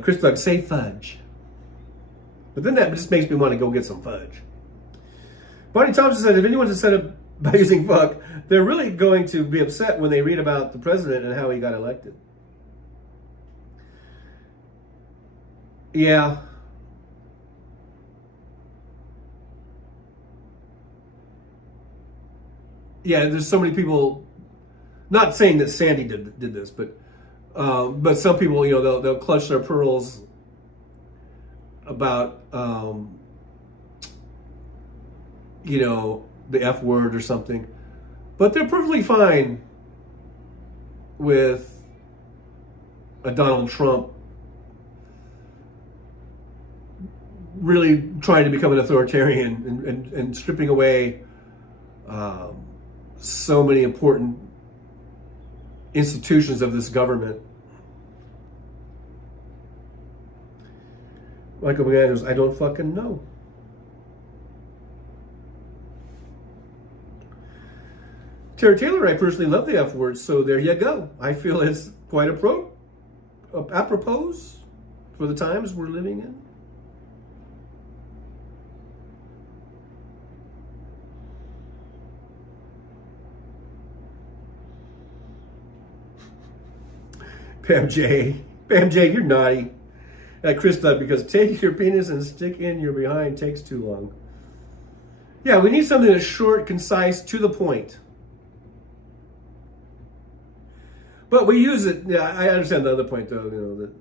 Chris Doug, say fudge. But then that just makes me want to go get some fudge. Bonnie Thompson said, if anyone's upset by using fuck, they're really going to be upset when they read about the president and how he got elected. Yeah. Yeah, there's so many people, not saying that Sandy did this, but But some people, they'll clutch their pearls about, the F word or something. But they're perfectly fine with a Donald Trump really trying to become an authoritarian and stripping away so many important institutions of this government. Michael McAndrews, I don't fucking know. Terry Taylor, I personally love the F word, so there you go. I feel it's quite apropos for the times we're living in. Pam J, you're naughty. Chris Dodd, because taking your penis and stick in your behind takes too long. Yeah, we need something that's short, concise, to the point. But we use it. Yeah, I understand the other point, though. That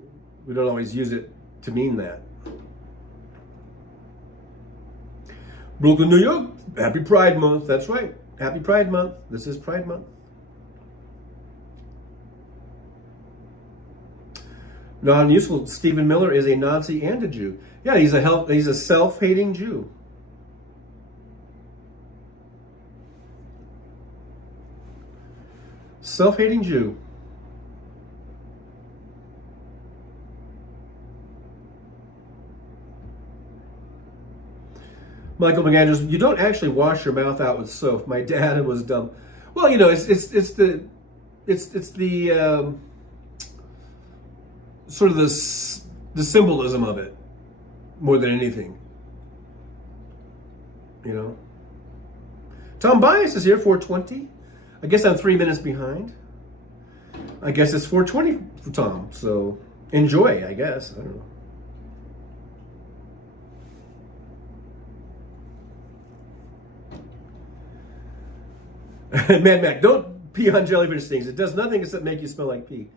we don't always use it to mean that. Brooklyn, New York. Happy Pride Month. That's right. Happy Pride Month. This is Pride Month. Non-useful. Stephen Miller is a Nazi and a Jew. Yeah, he's a self-hating Jew. Self-hating Jew. Michael McAndrews, you don't actually wash your mouth out with soap. My dad was dumb. Well, it's the sort of the symbolism of it more than anything. Tom Bias is here, 420. I guess I'm 3 minutes behind. I guess it's 420 for Tom. So enjoy, I guess. I don't know. Mad Mac, don't pee on jellyfish stings. It does nothing except make you smell like pee.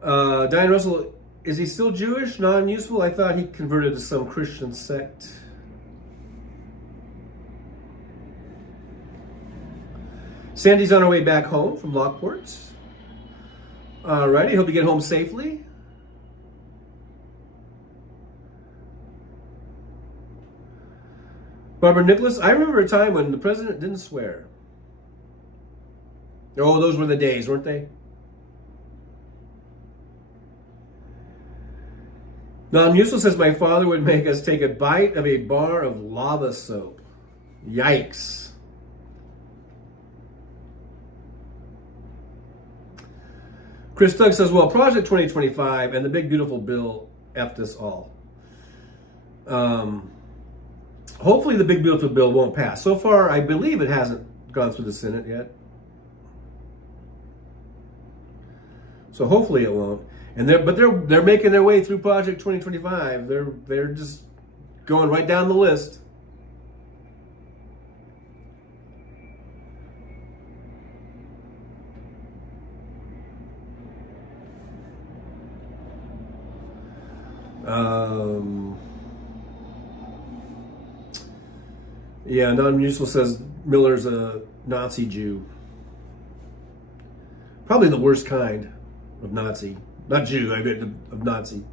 Diane Russell, is he still Jewish? Non-useful? I thought he converted to some Christian sect. Sandy's on her way back home from Lockport. Alrighty, hope you get home safely. Barbara Nicholas, I remember a time when the president didn't swear. Oh, those were the days, weren't they? Non-useful says, my father would make us take a bite of a bar of lava soap. Yikes. Chris Doug says, well, Project 2025 and the big beautiful bill effed us all. Hopefully the big beautiful bill won't pass. So far, I believe it hasn't gone through the Senate yet. So hopefully it won't. And they're making their way through Project 2025. They're just going right down the list. Yeah, non-useful says Miller's a Nazi Jew. Probably the worst kind of Nazi. Not Jew, I mean of Nazi.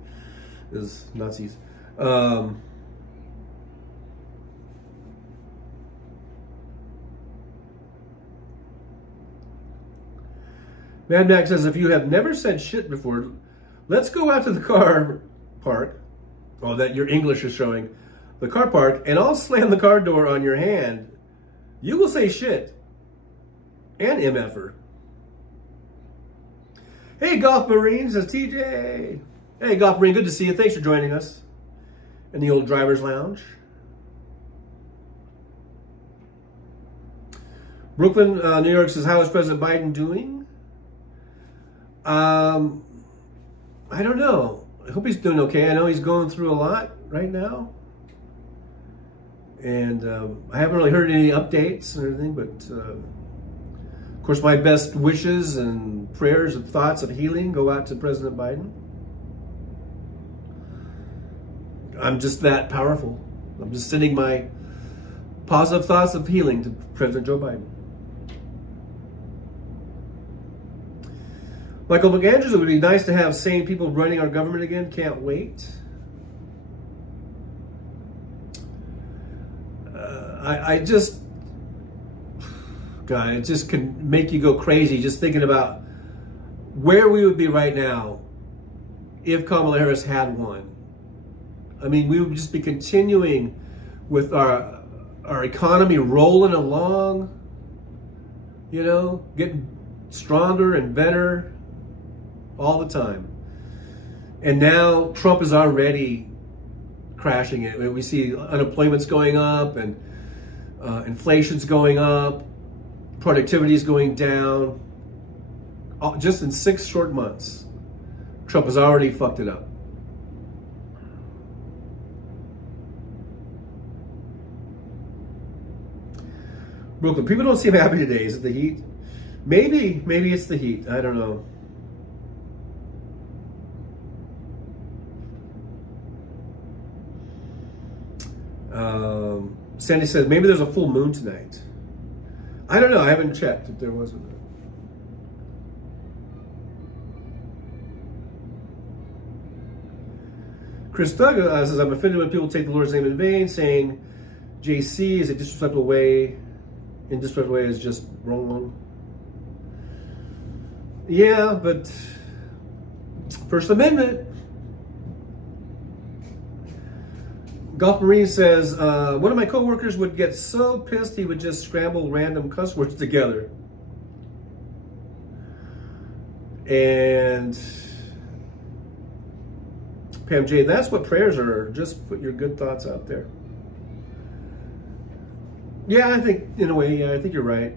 Is Nazis. Mad Max says, if you have never said shit before, let's go out to the car park. Oh, that your English is showing. The car park, and I'll slam the car door on your hand. You will say shit. And MFer. Hey, Golf Marine, says TJ. Hey, Golf Marine, good to see you. Thanks for joining us in the old driver's lounge. Brooklyn, New York says, how is President Biden doing? I don't know. I hope he's doing okay. I know he's going through a lot right now. And I haven't really heard any updates or anything, but of course, my best wishes and prayers and thoughts of healing go out to President Biden. I'm just that powerful. I'm just sending my positive thoughts of healing to President Joe Biden. Michael McAndrews, it would be nice to have sane people running our government again. Can't wait. I just, God, it just can make you go crazy just thinking about where we would be right now if Kamala Harris had won. I mean, we would just be continuing with our economy rolling along, you know, getting stronger and better all the time. And now Trump is already crashing it. We see unemployment's going up and inflation's going up, productivity is going down. Just in 6 short months, Trump has already fucked it up. Brooklyn, people don't seem happy today. Is it the heat? Maybe it's the heat. I don't know. Sandy says maybe there's a full moon tonight. I don't know. I haven't checked if there was or not. Chris Doug says, I'm offended when people take the Lord's name in vain, saying JC is a disrespectful way, in disrespectful way is just wrong. Yeah, but First Amendment. Golf Marine says, one of my coworkers would get so pissed he would just scramble random cuss words together. And Pam J, that's what prayers are. Just put your good thoughts out there. Yeah, I think, in a way, yeah, I think you're right.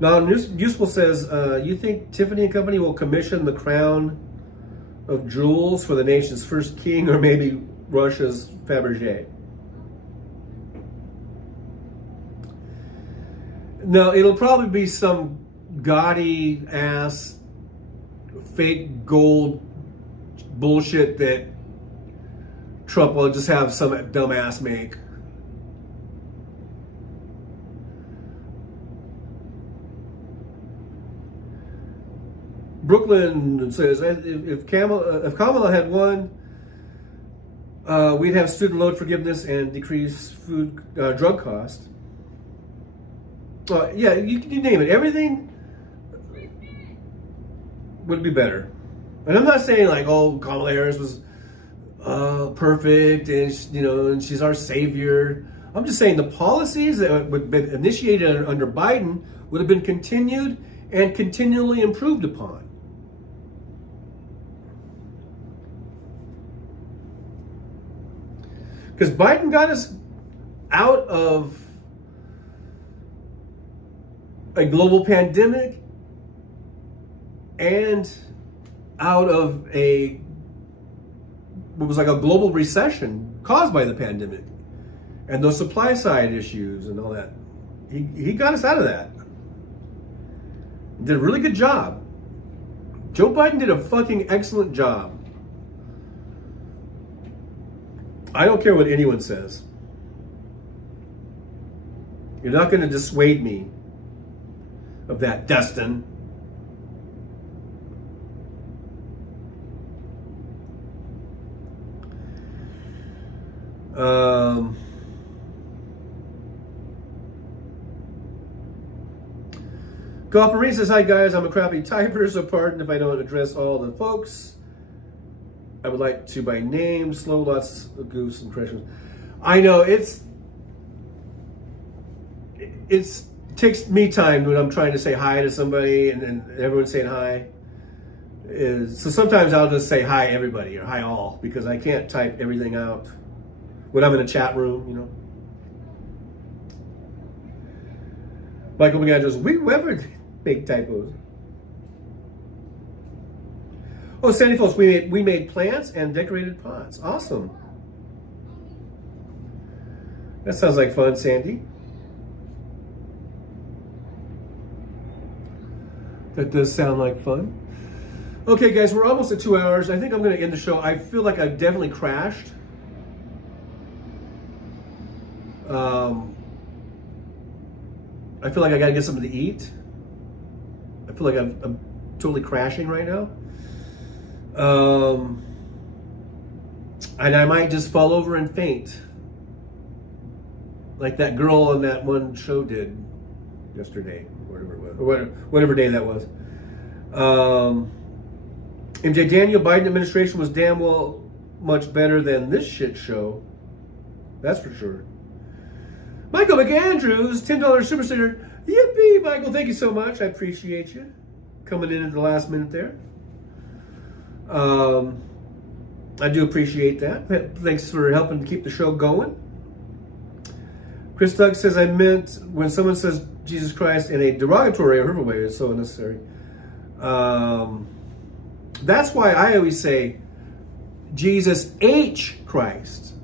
Now, Useful says, you think Tiffany & Company will commission the crown of jewels for the nation's first king, or maybe Russia's Fabergé? No, it'll probably be some gaudy ass fake gold bullshit that Trump will just have some dumbass make. Brooklyn says, if Kamala had won, we'd have student loan forgiveness and decrease drug cost. Yeah, you name it. Everything would be better. And I'm not saying like, oh, Kamala Harris was perfect and and she's our savior. I'm just saying the policies that would have been initiated under Biden would have been continued and continually improved upon. Because Biden got us out of a global pandemic and out of what was like a global recession caused by the pandemic and those supply side issues and all that. He got us out of that. Did a really good job. Joe Biden did a fucking excellent job. I don't care what anyone says. You're not going to dissuade me of that, Dustin. Golf Marine says, hi guys, I'm a crappy typer, so pardon if I don't address all the folks. I would like to by name, slow lots of goose impressions. I know it takes me time when I'm trying to say hi to somebody and everyone's saying hi. So sometimes I'll just say hi everybody or hi all because I can't type everything out when I'm in a chat room, Michael McAndrews, we ever make typos. Oh, Sandy folks, we made plants and decorated pots. Awesome. That sounds like fun, Sandy. That does sound like fun. Okay, guys, we're almost at 2 hours. I think I'm going to end the show. I feel like I've definitely crashed. I feel like I got to get something to eat. I feel like I'm totally crashing right now. And I might just fall over and faint. Like that girl on that one show did yesterday, whatever it was, or whatever day that was. MJ Daniel, Biden administration was damn well much better than this shit show. That's for sure. Michael McAndrews, $10 super sticker. Yippee, Michael, thank you so much. I appreciate you coming in at the last minute there. I do appreciate that. Thanks for helping to keep the show going. Chris Doug says, I meant when someone says Jesus Christ in a derogatory or hurtful way, it's so unnecessary. That's why I always say Jesus H. Christ.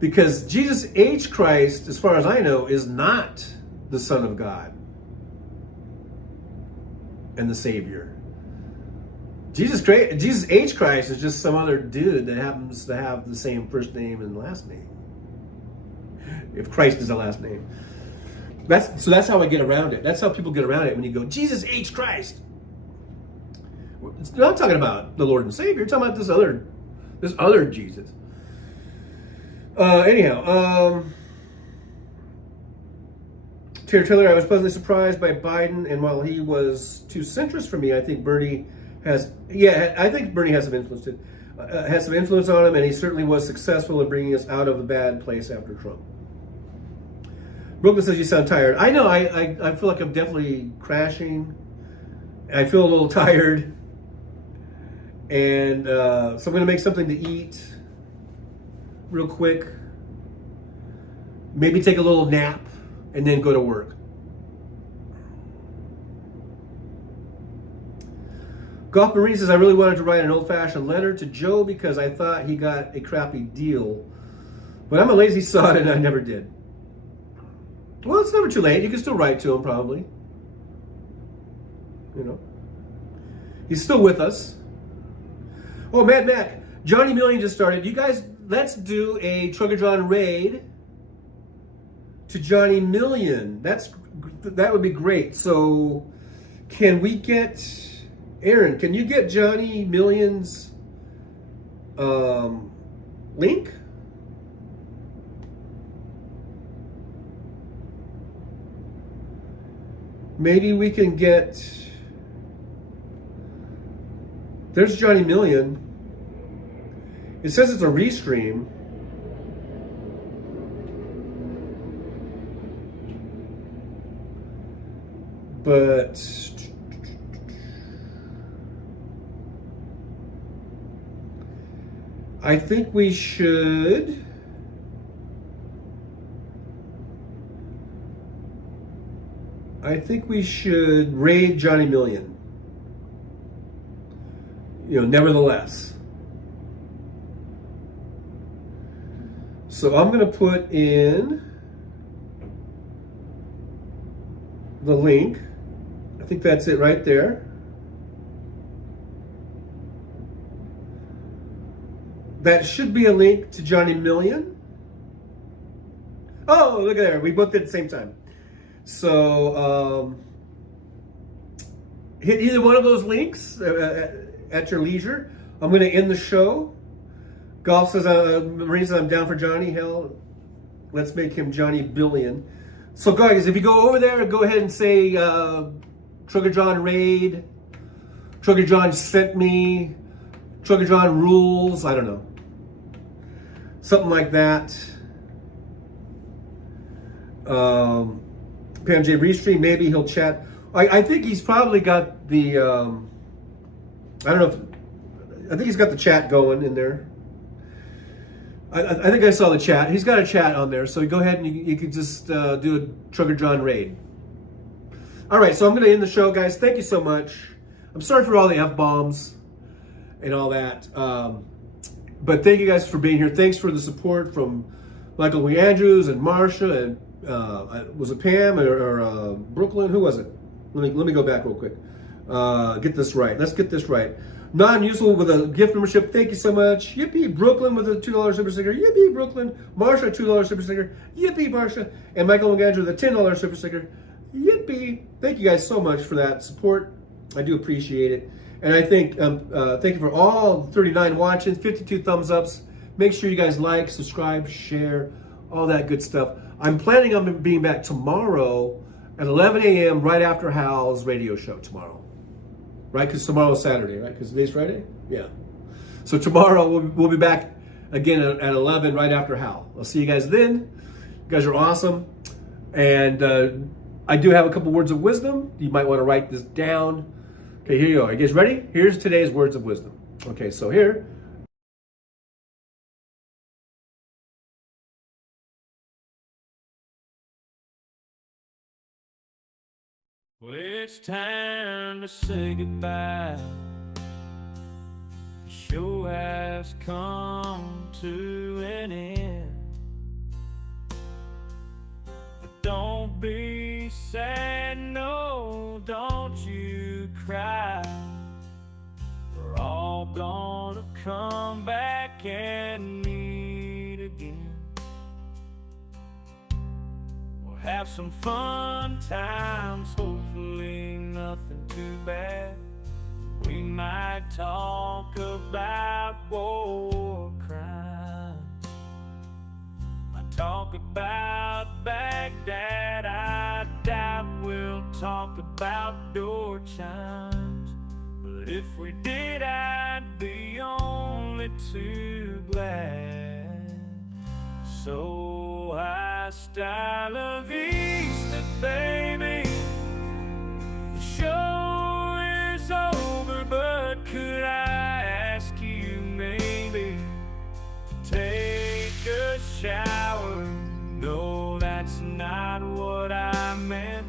Because Jesus H. Christ, as far as I know, is not the Son of God and the Savior. Jesus H. Christ is just some other dude that happens to have the same first name and last name. If Christ is the last name. That's how I get around it. That's how people get around it when you go, Jesus H. Christ. It's not talking about the Lord and Savior. You're talking about this other Jesus. Anyhow, Terry Taylor, I was pleasantly surprised by Biden, and while he was too centrist for me, I think Bernie has some influence. Has some influence on him, and he certainly was successful in bringing us out of a bad place after Trump. Brooklyn says you sound tired. I know. I feel like I'm definitely crashing. I feel a little tired, and so I'm going to make something to eat real quick. Maybe take a little nap, and then go to work. Golf Marine says, I really wanted to write an old-fashioned letter to Joe because I thought he got a crappy deal. But I'm a lazy sod and I never did. Well, it's never too late. You can still write to him, probably. You know. He's still with us. Oh, Mad Mac. Johnny Million just started. You guys, let's do a Trucker John raid to Johnny Million. That would be great. So, can we get... Aaron, can you get Johnny Million's link? Maybe we can get... There's Johnny Million. It says it's a restream. But... I think we should raid Johnny Million. You know, nevertheless. So I'm going to put in the link. I think that's it right there. That should be a link to Johnny Million. Oh, look at there. We both did at the same time. So, hit either one of those links at your leisure. I'm going to end the show. Golf says, Marine says, I'm down for Johnny. Hell, let's make him Johnny Billion. So, guys, if you go over there, go ahead and say, Trucker John raid, Trucker John sent me, Trucker John rules, I don't know. Something like that. Pam J. Restream, maybe he'll chat. I think he's probably got the, I don't know I think he's got the chat going in there. I think I saw the chat. He's got a chat on there, so go ahead and you can just do a Trucker John raid. All right, so I'm going to end the show, guys. Thank you so much. I'm sorry for all the F-bombs and all that. But thank you guys for being here. Thanks for the support from Michael W. Andrews and Marsha and was it Pam or Brooklyn? Who was it? Let me go back real quick. Get this right. Let's get this right. Non-usable with a gift membership. Thank you so much. Yippee. Brooklyn with a $2 super sticker. Yippee, Brooklyn. Marsha, $2 super sticker. Yippee, Marsha. And Michael McAndrew with a $10 super sticker. Yippee. Thank you guys so much for that support. I do appreciate it. And I think, thank you for all 39 watching, 52 thumbs ups. Make sure you guys like, subscribe, share, all that good stuff. I'm planning on being back tomorrow at 11 a.m. right after Hal's radio show tomorrow. Right? Because tomorrow's Saturday, right? Because today's Friday? Yeah. So tomorrow we'll be back again at 11 right after Hal. I'll see you guys then. You guys are awesome. And I do have a couple words of wisdom. You might want to write this down. Okay, here you go. Are you guys ready? Here's today's words of wisdom. Okay, so here. Well, it's time to say goodbye. The show has come to an end. But don't be sad, no, don't you cry. We're all gonna come back and meet again. Have some fun times, hopefully nothing too bad. We might talk about war crimes. Might talk about Baghdad. I doubt we'll talk about door chimes. But if we did, I'd be only too glad. So hasta la vista, baby. The show is over, but could I ask you maybe to take a shower? No, that's not what I meant,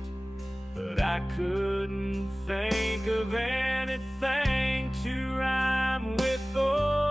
but I couldn't think of anything to rhyme with over.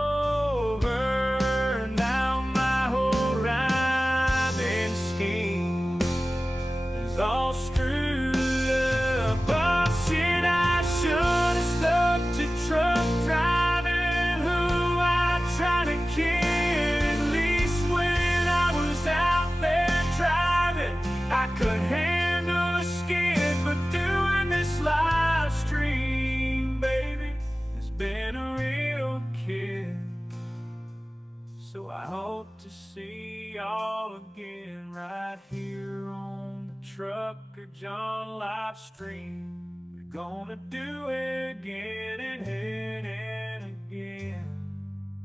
All screwed up. Oh shit, I should have stuck to truck driving, who I tried to kill. At least when I was out there driving, I could handle a skid. But doing this live stream, baby, has been a real kid. So I hope to see y'all again right here on Trucker John Livestream. We're gonna do it again and again,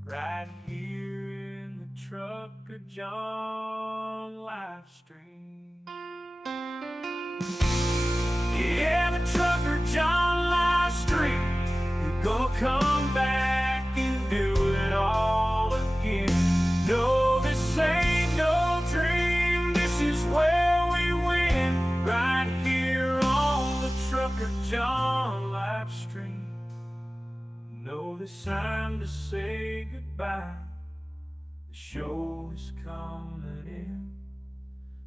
right here in the Trucker John Livestream. Yeah, the Trucker John Livestream. We're gonna come back and do it all again. No, this ain't no dream. This is where right here on the Trucker John Livestream. Know it's time to say goodbye. The show is coming in.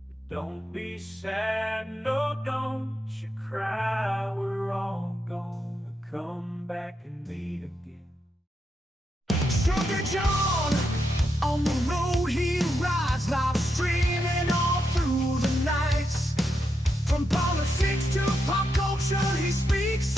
But don't be sad, no, don't you cry. We're all gonna come back and meet again. Trucker John, on the road he rides, live streaming all through the nights. From politics to pop culture he speaks.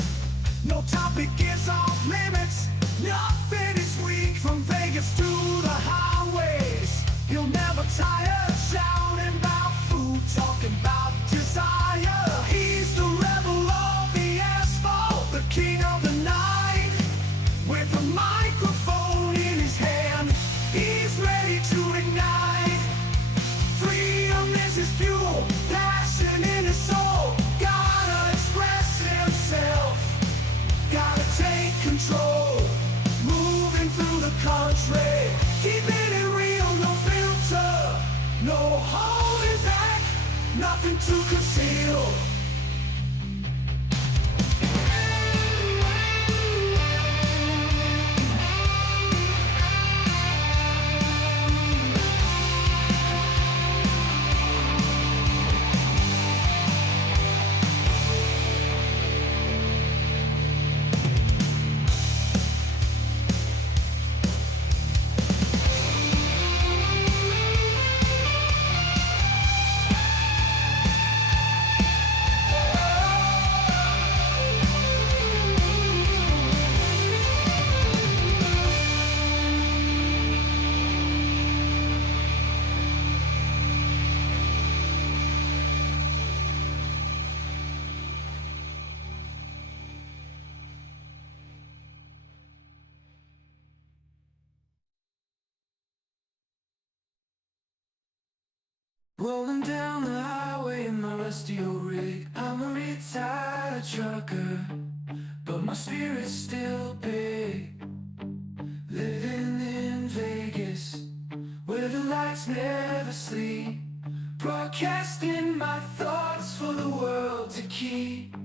No topic is off limits, nothing is weak. From Vegas to the highways, he'll never tire. Shouting about food, talking about desire. He's the rebel of the asphalt, the king of the night. With a microphone in his hand, he's ready to ignite. Freedom is his fuel, passion in his soul. Gotta express himself, gotta take control. Moving through the country, keeping it real, no filter, no holding back, nothing to conceal. Rolling down the highway in my rusty old rig. I'm a retired trucker, but my spirit's still big. Living in Vegas, where the lights never sleep. Broadcasting my thoughts for the world to keep.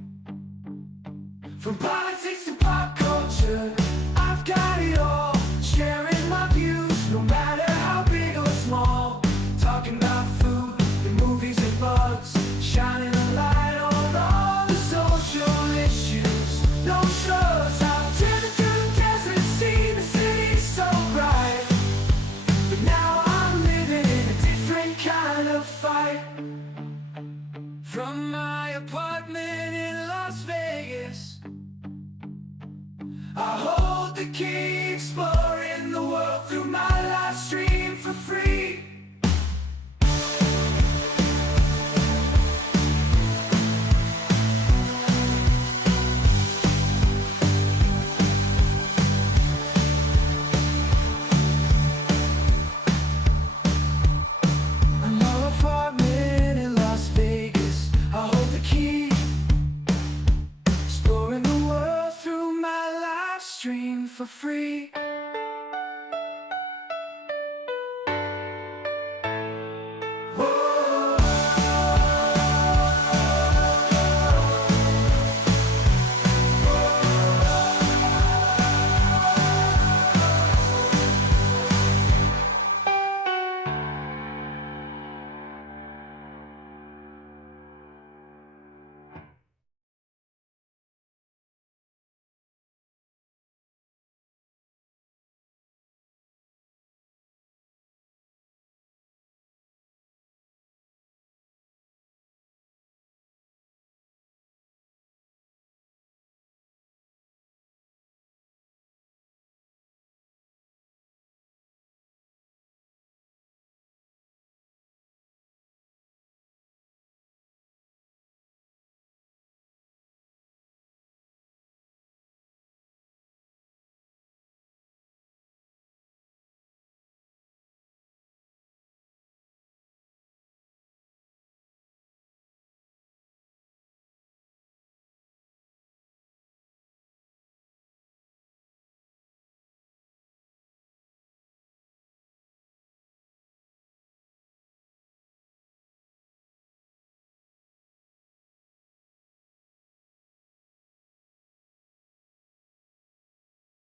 From politics to pop culture, I've got it all. Sharing my views, no matter how big or small. Talking about food, and movies and bugs. Shining a light on all the social issues. No shrugs, I've driven through the desert, seen the city so bright. But now I'm living in a different kind of fight. From my apartment in Las Vegas, I hold the key, exploring the world through my live stream for free. My apartment in Las Vegas, I hold the key, exploring the world through my live stream for free.